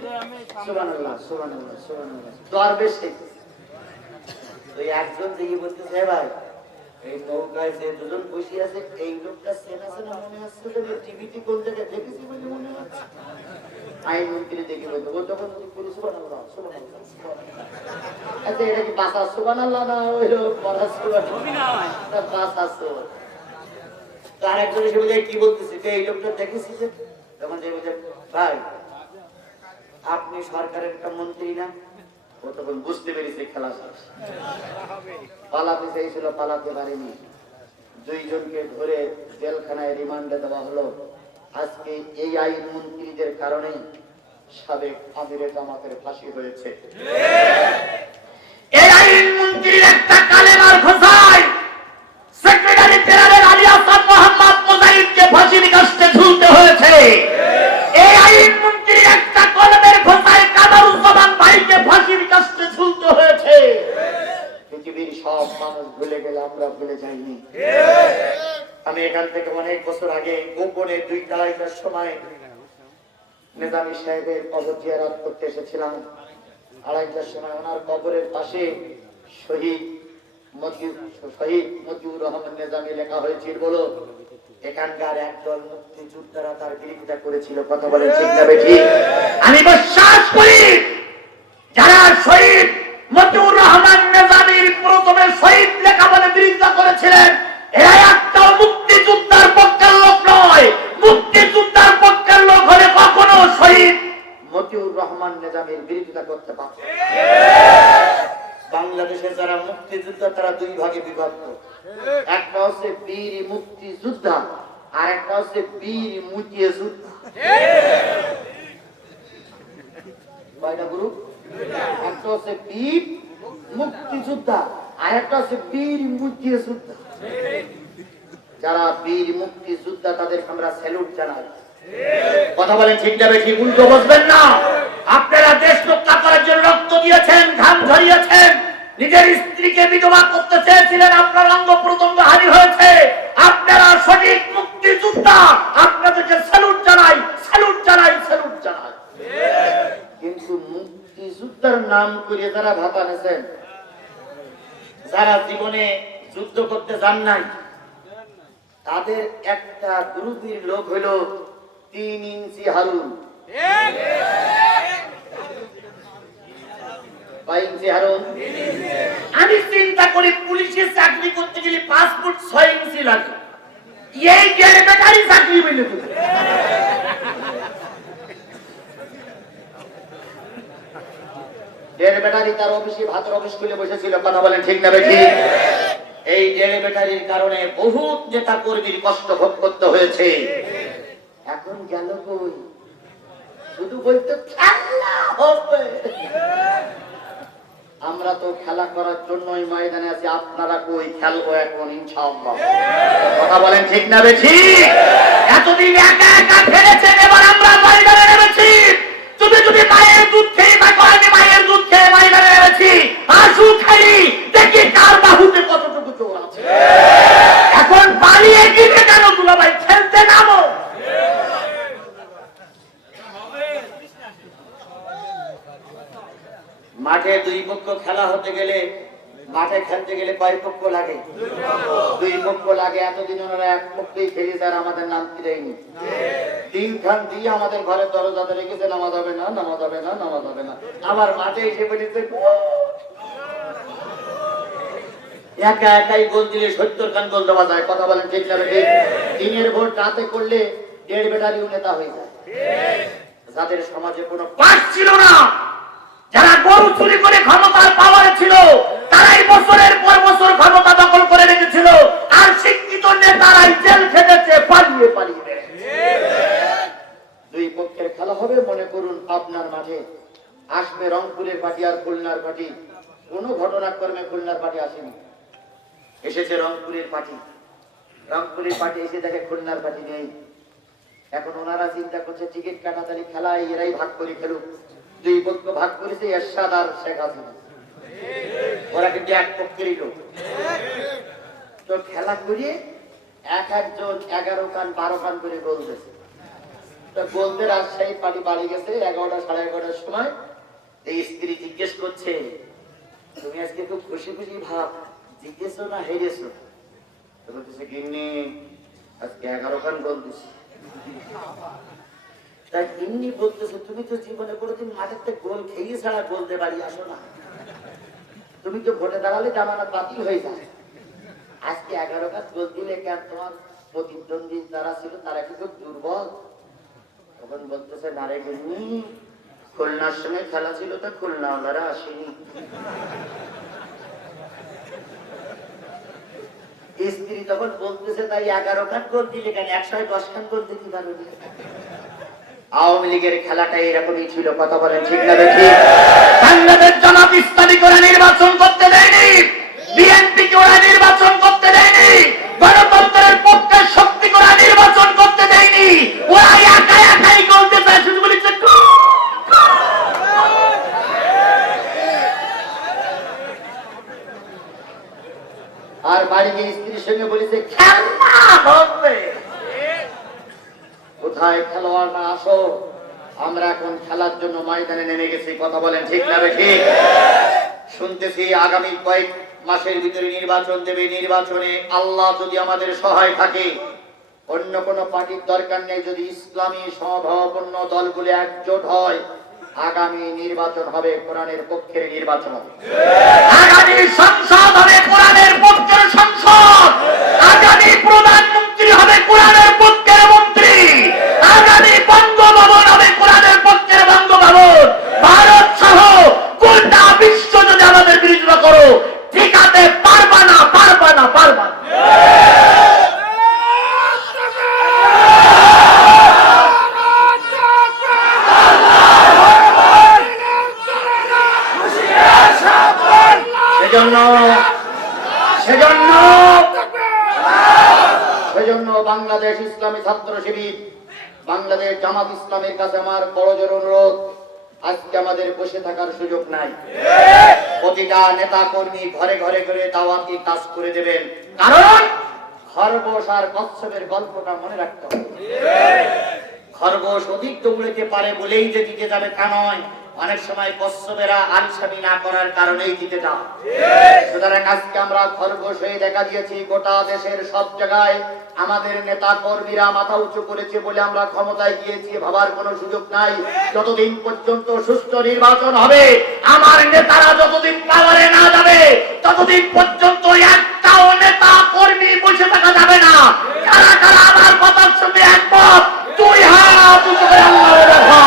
সুবহানাল্লাহ সুবহানাল্লাহ সুবহানাল্লাহ দরবেশ রেখেছে। তো একজন দিয়ে বলতেছে, হে ভাই, এই নৌকায় যে দুজন বসে আছে, এই লোকটা চেনা চেনা মনে হচ্ছে, তো টিভিতে কোন জায়গায় দেখেছি বলে মনে হচ্ছে। আইন মন্ত্রী দেখে বলতো, ও তখন সুবহানাল্লাহ সুবহানাল্লাহ সুবহানাল্লাহ। আচ্ছা, এটা কি বাসা সুবহানাল্লাহ না হইলো বলা সুবহানাল্লাহ? বাসা সুবহানাল্লাহ। তার একজন এসে বলে, কি বলতেছে? এই লোকটা দেখেছি যে। তখন যে বলছে, ভাই আপনি সরকারের একটা মন্ত্রী না? ও তখন বুঝতে পেরেছে খেলা শেষ। পালাতে চাইছিল, পালাতে পারেনি। দুইজনকে ধরে জেলখানায় রিমান্ডে দেওয়া হলো। আজকে এই আইন মন্ত্রীদের কারণে সাবেক আমিরে জামাতের ফাঁসি হয়েছে। এই আইন মন্ত্রীর একটা কালেমার খোঁচায় সেক্রেটারি জেনারেল আলী আসাদ মোহাম্মদ মুজাহিদকে ফাঁসির কাস্টে ঝুলতে হয়েছে। এই আইন মন্ত্রীর একটা কলমের খোঁচায় কামারুজ্জামান ভাইকে ফাঁসির কাস্টে ঝুলতে হয়েছে। পৃথিবীর সব মানুষ ভুলে গেলে আমরা ভুলে যাইনি। আমি এখান থেকে অনেক বছর আগে গোপনে 2টা-2:30টার সময় নেজামী সাহেবের কবর জিয়ারত করতে এসেছিলাম। 2:30টার সময় ওনার কবরের পাশে শহীদ মতিউর রহমান নেজামী লেখা হয়েছিল। বলো, এখানকার একদল মুক্তিযোদ্ধারা তার বিরোধিতা করেছিল। কথা বলেন ঠিক না বেঠিক? আমি বিশ্বাস করি যারা শহীদ মতিউর রহমান নেজামীর প্রথমে শহীদ লেখা বলে বিরোধিতা করেছিলেন, এরা একটাও মুক্তিযোদ্ধার পক্ষের লোক নয়। মুক্তিযোদ্ধার পক্ষের লোক হলে কখনো শহীদ মতিউর রহমান নেজামীর বিরোধিতা করতে পারত। বাংলাদেশে যারা মুক্তিযোদ্ধা তারা 2 ভাগে বিভক্ত। একটা হচ্ছে বীর মুক্তিযোদ্ধা আর একটা হচ্ছে বীর মুটিয়ে যোদ্ধা। কয়টা গ্রুপ? একটা হচ্ছে বীর মুক্তিযোদ্ধা আর একটা হচ্ছে বীর মুটিয়ে যোদ্ধা। যারা বীর মুক্তিযোদ্ধা তাদেরকে আমরা স্যালুট জানাই। কথা বলেন ঠিক না বেঠিক? উল্টো বসবেন না। আপনারা দেশ রক্ষা করার জন্য রক্ত দিয়েছেন, ঘাম ঝরিয়েছেন, নিজের স্ত্রীকে বিধবা করতে চেয়েছিলেন, আপনার অঙ্গ প্রত্যঙ্গ হানি হয়েছে। আপনারা সঠিক মুক্তিযোদ্ধা, আপনাদেরকে স্যালুট জানাই, স্যালুট জানাই, স্যালুট জানাই। কিন্তু মুক্তিযোদ্ধার নাম করে যারা ভাতা নেছেন, যারা জীবনে যুদ্ধ করতে যান নাই, তাদের একটা গ্রুপের লোক হলো 3 ইঞ্চি হারুন। আমি চিন্তা করি পুলিশের চাকরি করতে গেলে 5 ফুট 6 ইঞ্চি লাগে। এই বেকারি চাকরি বলে দেড় ব্যাটারি তার অফিসে ভাতের অফিস খুলে বসেছিল, কথা বলেন ঠিক না বেঠিক? এই দেড় ব্যাটারির কারণে বহু নেতা কর্মীর কষ্ট ভোগ করতে হয়েছে। এখন গেল কই? শুধু বলতে খেলা হবে। আমরা তো খেলা করার জন্যই ময়দানে আছি, আপনারা কই? খেলবো এখন ইনশাআল্লাহ, কথা বলেন ঠিক না বেঠিক? এতদিন একা একা ফেলেছেন, এবার আমরা ময়দানে নেমেছি। যদি মায়ের দুধ খেয়ে আমি মায়ের দুধ খেয়ে ময়দানে নেমেছি। আসু খালি দেখি কার বাহুতে কতটুকু জোর আছে। এখন পালিয়ে গিয়ে কেন দুলাভাই? খেলতে নামো। মাঠে দুই পক্ষ খেলা হতে গেলে, মাঠে খেলতে গেলে কয় পক্ষ লাগে? দুই পক্ষ লাগে। এতদিন ওনারা এক পক্ষেই খেলেছে, আর আমাদের নাম কি দেয়নি। তিন খান দিয়ে আমাদের ঘরের দরজাতে রেখেছে, নামাজ হবে না, নামাজ হবে না, নামাজ হবে না। আবার মাঠে এসে বলেছে একা একাই গোল দিলে 70 খান গোল দেওয়া যায়, কথা বলেন ঠিক না বেঠিক? দিনের ভোট রাতে করলে দেড় ব্যাটারিও নেতা হয়ে যায়। যাদের সমাজে কোনো পাঠ ছিল না, যারা গরু চুরি করে ক্ষমতার পাওয়ারে ছিল, তারাই বছরের পর বছর ক্ষমতা দখল করে রেখেছিল। আর শিক্ষিত নেতারাই জেল খেটেছে পালিয়ে পালিয়ে। দুই পক্ষের খেলা হবে। মনে করুন আপনার মাঠে আসবে রংপুরের পার্টি আর খুলনার পার্টি। কোন ঘটনাক্রমে খুলনার পার্টি আসেনি, এসেছে রংপুরের পার্টি। রংপুরের পার্টি এসে দেখে খুলনার পার্টি নেই। এখন ওনারা চিন্তা করছে টিকিট কাটাতালি খেলায় এরাই ভাগ করে খেলুক। দুই পক্ষ ভাগ করেছে এরশাদ আর শেখ হাসিনা। ওরা কিন্তু এক পক্ষেরই লোক। তো খেলা করিয়ে এক একজন 11 কান 12 কান করে গোল দিয়েছে। তো গোলদের রাজশাহী পার্টি বাড়ি গেছে 11টা সাড়ে 11টার সময়। এই স্ত্রী জিজ্ঞেস করছে, তুমি আজকে খুব খুশি খুশি ভাব, জিতেছো না হেরেছো? তো বলতেছে গিন্নি আজকে 11 কান গোল দিছি। তাই গিন্নি বলতেছে, তুমি তো জীবনে কোনোদিন মাঠের গোল খেয়ে ছাড়া বলতে পারি আসো না। তুমি তো ভোটে দাঁড়ালে জামানত বাতিল হয়ে যায়। আজকে 11 কান গোল দিলে কেন? তোমার প্রতিদ্বন্দ্বী যারা ছিল তারা কি খুব দুর্বল? তখন বলতেছে না রে গিন্নি, খুলনার সঙ্গে খেলা ছিল তো খুলনা ওনারা আসেনি। স্ত্রী তখন বলতেছে তাই 11 খান গোল দিলে কেন? 110 খান গোল দিতে পারো। আওয়ামী লীগের খেলাটা এরকমই ছিল, কথা বলেন ঠিক না বেঠিক? বাংলাদেশ জামাত ইসলামী করে নির্বাচন করতে দেয়নি, বিএনপি কে ওরা নির্বাচন করতে দেয়নি, গণতন্ত্রের পক্ষে শক্তি করে নির্বাচন করতে দেয়নি। ওরা একা একাই গোলতে চায়, শুধু বলেছে। আর বাড়ি গিয়ে স্ত্রীর সঙ্গে বলেছে খেলা হবে। কোথায় খেলোয়াড় না আসো, আমরা এখন খেলার জন্য ময়দানে নেমে গেছি, কথা বলেন ঠিক না বেঠিক? শুনতেছি আগামী কয়েক মাসের ভিতরে নির্বাচন দেবে। নির্বাচনে আল্লাহ যদি আমাদের সহায় থাকে, অন্য কোন পার্টির দরকার নেই, যদি ইসলামী সমভাবাপন্ন দলগুলো একজোট হয়, আগামী নির্বাচন হবে কোরআনের পক্ষের নির্বাচন। আগামী সংসদ হবে কোরআনের পক্ষের সংসদ। আগামী প্রধানমন্ত্রী হবে কোরআনের পক্ষের মন্ত্রী। আগামী বঙ্গভবন হবে কোরআনের পক্ষের বঙ্গভবন। ভারত সহ গোটা বিশ্ব যদি আমাদের বিরোধিতা করো, ঠিকাতে পারবা না, পারবা না, পারবা না। সেজন্য বাংলাদেশ ইসলামী ছাত্র শিবির, বাংলাদেশ জামাত ইসলামের কাছে আমার বড়জোর অনুরোধ, আজকে আমাদের বসে থাকার সুযোগ নাই। প্রতিটা নেতা কর্মী ঘরে ঘরে করে দাওয়াতি কাজ করে দেবেন, কারণ খরগোশ আর কচ্ছপের গল্পটা মনে রাখতে হবে। খরগোশ অধিক দৌড়াতে পারে বলেই যে জিতে যাবে তা নয়, অনেক সময় কচ্ছপেরা আলসামি না করার কারণেই জিতে যায়। সুতরাং আজকে আমরা খরগোশ হয়ে দেখা দিয়েছি, গোটা দেশের সব জায়গায় আমাদের নেতা কর্মীরা মাথা উঁচু করেছে বলে আমরা ক্ষমতায় গিয়েছি, ভাবার কোনো সুযোগ নাই। যতদিন পর্যন্ত সুষ্ঠু নির্বাচন হবে, আমার নেতারা যতদিন পাওয়ারে না যাবে, ততদিন পর্যন্ত একটাও নেতা কর্মী বসে থাকা যাবে না। কারা কারা আমার কথার সঙ্গে একমত, দুই হাত উঁচু করে আল্লাহর দেখা।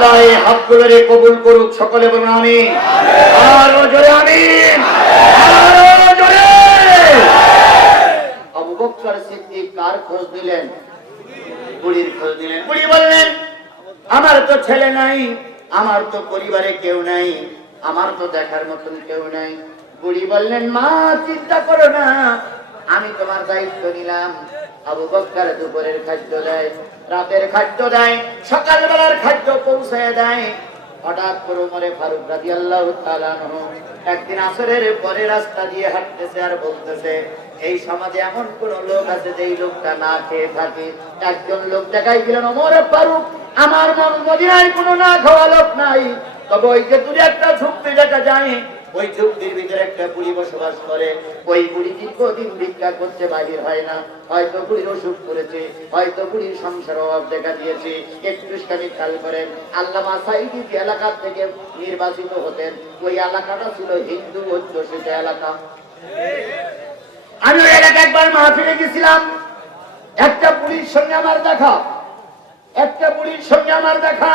আল্লাহ এই হাতগুলোরে কবুল করুক, সকলে বলুন আমিন। আরো জোরে আমিন, আরো জোরে। আবু বকর সিদ্দিক কার খোঁজ দিলেন? বুড়ির খোঁজ দিলেন। বুড়ি বললেন, আমার তো ছেলে নাই, আমার তো পরিবারে কেউ নাই, আমার তো দেখার মতন কেউ নাই। বুড়ি বললেন, মা চিন্তা করো না, আমি তোমার দায়িত্ব নিলাম। আবু বকর দুপুরের খাদ্য দেয়, রাতের খাদ্য দেয়, সকালবেলার খাদ্য পৌঁছায় দেয়। হঠাৎ করে ওমরে ফারুক রাদিয়াল্লাহু তাআলা আনহু একদিন আসরের পরে রাস্তা দিয়ে হাঁটতেছে আর বলতেছে, এই সমাজে এমন কোন লোক আছে যেই লোকটা না খেয়ে থাকে? একজন লোক দেখাই দিলেন, ওমরে ফারুক, আমার মদিনায় কোনো না খাওয়া লোক নাই, তবে ওই যে দূরে একটা ঝুপড়ি দেখা যায়, ওই ঝুপড়ির ভিতরে একটা বুড়ি বসবাস করে। ওই বুড়ি দীর্ঘদিন ভিক্ষা করতে বাহির হয় না। হয়তো বুড়ির অসুখ করেছে, হয়তো বুড়ির সংসার অভাব দেখা দিয়েছে। একটুখানি খেয়াল করেন, আল্লামা সাঈদী যে এলাকা থেকে নির্বাচিত হতেন, ওই এলাকাটা ছিল হিন্দু অধ্যুষিত এলাকা। আমি ওই এলাকা একবার মাহফিলে গেছিলাম, একটা বুড়ির সঙ্গে আমার দেখা, একটা বুড়ির সঙ্গে আমার দেখা।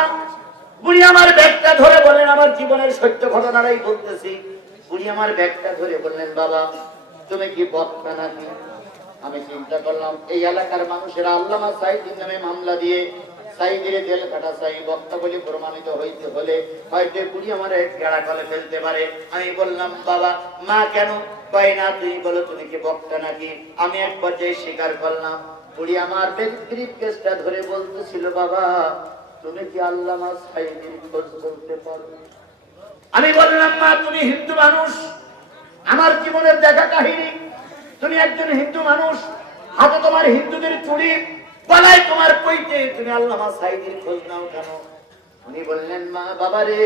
বুড়ি আমার ব্যাগটা ধরে বললেন, আমার জীবনের সত্য ঘটনাটাই বলতেছি। বুড়ি আমার ব্যাগটা ধরে বললেন, বাবা তুমি কি বক্তা নাকি? আমি চিন্তা করলাম, এই এলাকার মানুষেরা আল্লামা সাঈদীর নামে মামলা দিয়ে সাঈদীর জেল কাটা চাই, বক্তা বলে প্রমাণিত হইতে হলে হয়তো বুড়ি আমার গেড়া কলে ফেলতে পারে। আমি বললাম, বাবা মা কেন? কয় না, তুই বলো তুমি কি বক্তা নাকি? আমি এক পর্যায়ে স্বীকার করলাম। বুড়ি আমার ব্রিফ কেসটা ধরে বলতেছিল, বাবা তুমি কি আল্লামা সাঈদীর খোঁজ করতে পারো? আমি বললাম, মা তুমি হিন্দু মানুষ, আমার জীবনের দেখা কাহিনী, তুমি একজন হিন্দু মানুষ, হাতে তোমার হিন্দুদের চুড়ি, গলায় তোমার পৈতে, তুমি আল্লামা সাঈদীর খোঁজ নাও কেন? উনি বললেন, মা বাবা রে,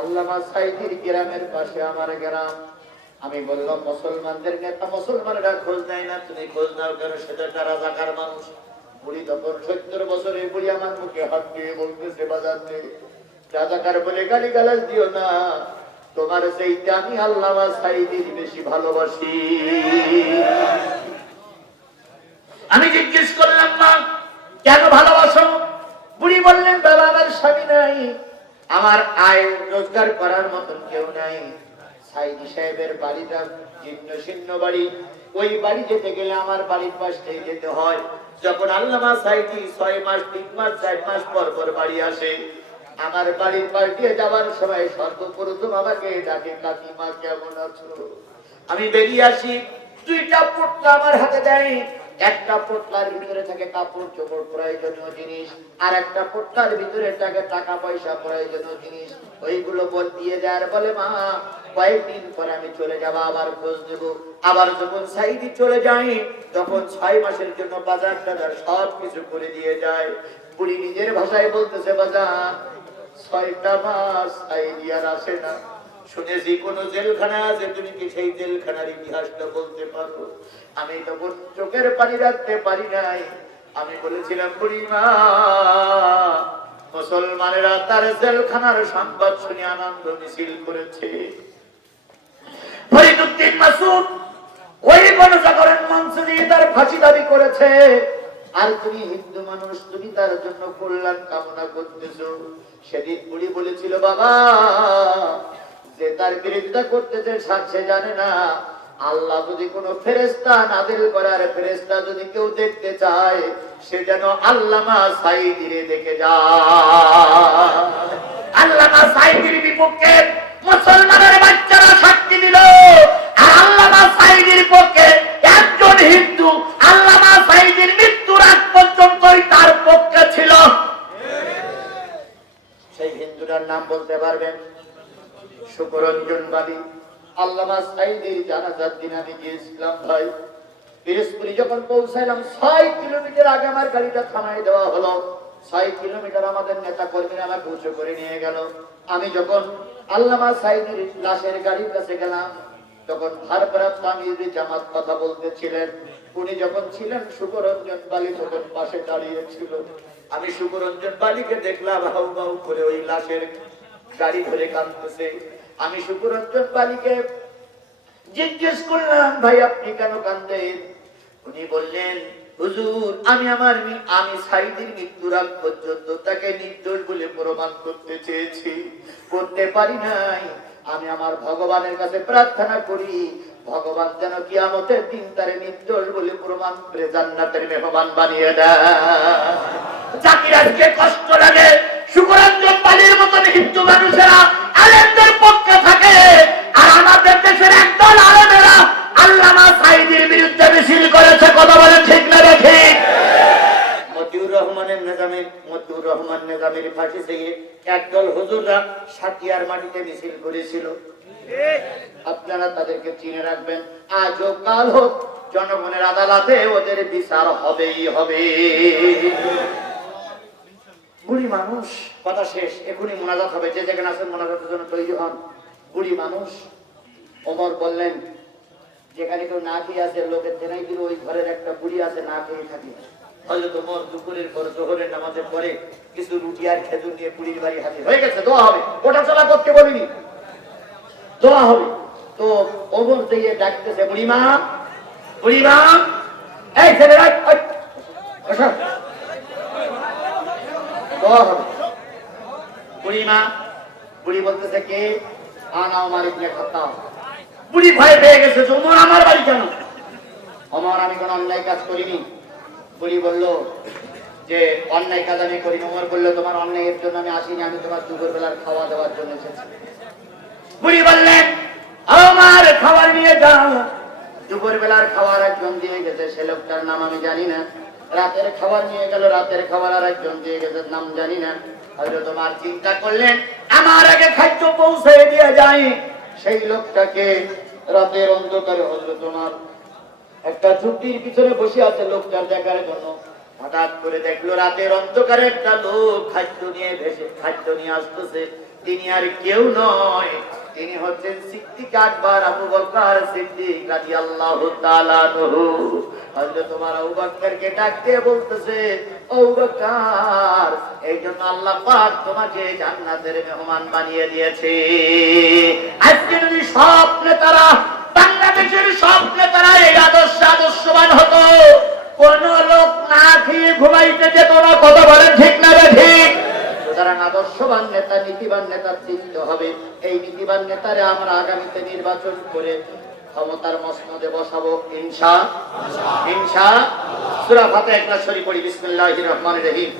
আল্লামা সাঈদীর গ্রামের পাশে আমার গ্রাম। আমি বললাম, মুসলমানদের নেতা মুসলমানরা খোঁজ নেয় না, তুমি খোঁজ নাও কেন? সেটা একটা রাজাকার মানুষ। বুড়ি তখন 70 বছরে, বুড়ি আমার মুখে হাত দিয়ে বলতেছে, বাজার রাজাকার বলে গালি গালাজ দিও না, তোমার সেইটা আমি আল্লামা সাঈদীর বেশি ভালোবাসি। আমি জিজ্ঞেস করলাম, মা কেন ভালোবাসো? বুড়ি বললেন, বাবা আমার স্বামী নাই, আমার আয় রোজগার করার মতন কেউ নাই। সাঈদী সাহেবের বাড়িটা জীর্ণ শীর্ণ বাড়ি, ওই বাড়ি যেতে গেলে আমার বাড়ির পাশ থেকে যেতে হয়। যখন আল্লামা সাঈদী 6 মাস 3 মাস 4 মাস পর পর বাড়ি আসে, আমার বাড়ির পাশ দিয়ে যাওয়ার সময় সর্বপ্রথম আমাকে ডাকে, কাকিমা কেমন আছো? আমি বেরিয়ে আসি, 2টা পোটলা আমার হাতে দেয়। একটা পোটলার ভিতরে থাকে কাপড় চোপড় প্রয়োজনীয় জিনিস, আর একটা পোটলার ভিতরে থাকে টাকা পয়সা প্রয়োজনীয় জিনিস। ওইগুলো দিয়ে দেয় আর বলে, মা কয়েকদিন পরে আমি চলে যাবো, আবার খোঁজ নেব। আবার যখন সাঈদী চলে যায়, তখন 6 মাসের জন্য বাজার টাজার সব কিছু করে দিয়ে যায়। বুড়ি নিজের ভাষায় বলতেছে, বাজার 6টা মাস সাঈদী আর আসে না। শুনেছি কোন জেলখানা আছে, তুমি কি সেই জেলখানার ইতিহাসটা বলতে পারো? আমি তখন চোখের পানি রাখতে পারি নাই। আমি বলেছিলাম, বুড়ি মা, মুসলমানেরা তার জেলখানার সংবাদ শুনে আনন্দ মিছিল করেছে। ফরিদউদ্দিন মাসুদ ওই গণজাগরণ মঞ্চ দিয়ে তার ফাঁসি দাবি করেছে, আর তুমি হিন্দু মানুষ, তুমি তার জন্য কল্যাণ কামনা করতেছো। সেদিন বুড়ি বলেছিল, বাবা যে তার বিরোধিতা করতেছে সে জানে না আল্লাহ যদি কোনো ফেরেশতা নাযিল করার ফেরেশতা যদি কেউ দেখতে চায়, সে যেন আল্লামা সাঈদীরে দেখে যায়। আল্লামা সাঈদীর বিপক্ষে মুসলমানের বাচ্চারা সাক্ষী দিল, আর আল্লামা সাঈদীর পক্ষে একজন হিন্দু আল্লামা সাঈদীর মৃত্যুর আগ পর্যন্তই তার পক্ষে ছিল। সেই হিন্দুটার নাম বলতে পারবেন? শুকরঞ্জন বাদী। আল্লামা সাঈদীর জানাজার দিন আমি গিয়েছিলাম ভাই পিরোজপুরে। যখন পৌঁছাইলাম 6 কিলোমিটার আগে আমার গাড়িটা থামাই দেওয়া হলো। 6 কিলোমিটার আমাদের নেতা কর্মীরা আমাকে উঁচু করে নিয়ে গেল। আমি যখন আল্লামা সাঈদীর লাশের গাড়ির কাছে গেলাম, তখন ভারপ্রাপ্ত আমির জামাত কথা বলতেছিলেন। উনি যখন ছিলেন, শুকরঞ্জন বালি তখন পাশে দাঁড়িয়ে ছিল। আমি শুকরঞ্জন বালিকে দেখলাম হাউ হাউ করে ওই লাশের গাড়ি ধরে কাঁদতেছে। আমি শুকরঞ্জন বালিকে জিজ্ঞেস করলাম, ভাই আপনি কেন কাঁদেন? উনি বললেন, হুজুর আমি সাইদের মৃত্যুর আগ পর্যন্ত তাকে নির্দোষ বলে প্রমাণ করতে চেয়েছি, করতে পারি নাই। আমি আমার ভগবানের কাছে প্রার্থনা করি, ভগবান যেন কিয়ামতের দিন তারে নির্দোষ বলে প্রমাণ করে জান্নাতের মেহমান বানিয়ে দেয়। জাতির আজকে কষ্ট লাগে, শুকরাঞ্জন বালির মতন হিন্দু মানুষেরা আলেমদের পক্ষে থাকে, আর আমাদের দেশের একদল আলেমেরা আল্লামা সাইদির বিরুদ্ধে মিছিল করেছে। কথা বলেন ঠিক না ঠিক? মতিউর রহমান নিজামীর ফাঁসি থেকে একদল হুজুররা সাতিয়ার মাটিতে মিছিল করেছিল। আপনারা তাদেরকে চিনে রাখবেন, আজ হোক কাল হোক জনগণের আদালতে ওদের বিচার হবেই হবে। বুড়ি মানুষ, কথা শেষ, এখনই মোনাজাত হবে, যে যেখানে আছেন মোনাজাতের জন্য তৈরি হন। বুড়ি মানুষ। ওমর বললেন, যেখানে কেউ না খেয়ে আছে, লোকের জেনাই দিল ওই ঘরের একটা বুড়ি আছে না খেয়ে থাকে। হয়তো তোমার দুপুরের পর জোহরের নামাজের পরে কিছু রুটি আর খেজুর নিয়ে বুড়ির বাড়ি হাজির হয়ে গেছে, দোয়া হবে। ওটা চলা করতে বলিনি, দোয়া হবে। তো ওমর দিয়ে ডাকতেছে, বুড়িমা বুড়িমা, এই ছেলেরা দোয়া হবে। বুড়িমা, বুড়ি বলতেছে কে? আনা ওমর ইবনে খাত্তাব। বুড়ি ভয় পেয়ে গেছে, ওমর আমার বাড়ি কেন? ওমর, আমি কোন অন্যায় কাজ করিনি। বুড়ি বলল যে অন্যায় কাজ আমি করিনি। ওমর বলল, তোমার অন্যায়ের জন্য আমি আসিনি, আমি তোমার দুপুর বেলার খাওয়া দেওয়ার জন্য এসেছি। বুড়ি বললেন, আমার খাবার নিয়ে যাও। দুপুর বেলার খাবার একজন দিয়ে গেছে, সে লোকটার নাম আমি জানি না। রাতের খাবার নিয়ে গেল, রাতের খাবার আর একজন দিয়ে গেছে, নাম জানি না। হয়তো তোমার চিন্তা করলেন আমার আগে খাদ্য পৌঁছে দিয়ে যায় সেই লোকটাকে। রাতের অন্ধকারে হলো তোমার একটা ঝুঁকির পিছনে বসে আছে লোকটার দেখার জন্য। হঠাৎ করে দেখলো রাতের অন্ধকারে একটা লোক খাদ্য নিয়ে আসতেছে। তিনি আর কেউ নয়, তিনি হচ্ছেন সিদ্দিক আকবর আবু বকর সিদ্দিক রাদিয়াল্লাহু তাআলা আনহু। হযরত ওমর আবু বকরকে ডাক দিয়ে বলতেছে, আবু বকর, এই জন্য আল্লাহ পাক তোমাকে জান্নাতের মেহমান বানিয়ে দিয়েছে। আজকে যদি সব নেতারা, বাংলাদেশের সব নেতারা এই আদর্শবান হতো, কোন লোক না খেয়ে ঘুমাইতে যেত না। কথা বলেন ঠিক না ঠিক? সুতরাং আদর্শবান নেতা, নীতিবান নেতা চিনতে হবে। এই নীতিবান নেতারে আমরা আগামীতে নির্বাচন করে ক্ষমতার মসনদে বসাবো ইনশাআল্লাহ। সূরা ফাতিহা একবার পড়ি, বিসমিল্লাহির রহমানির রহিম।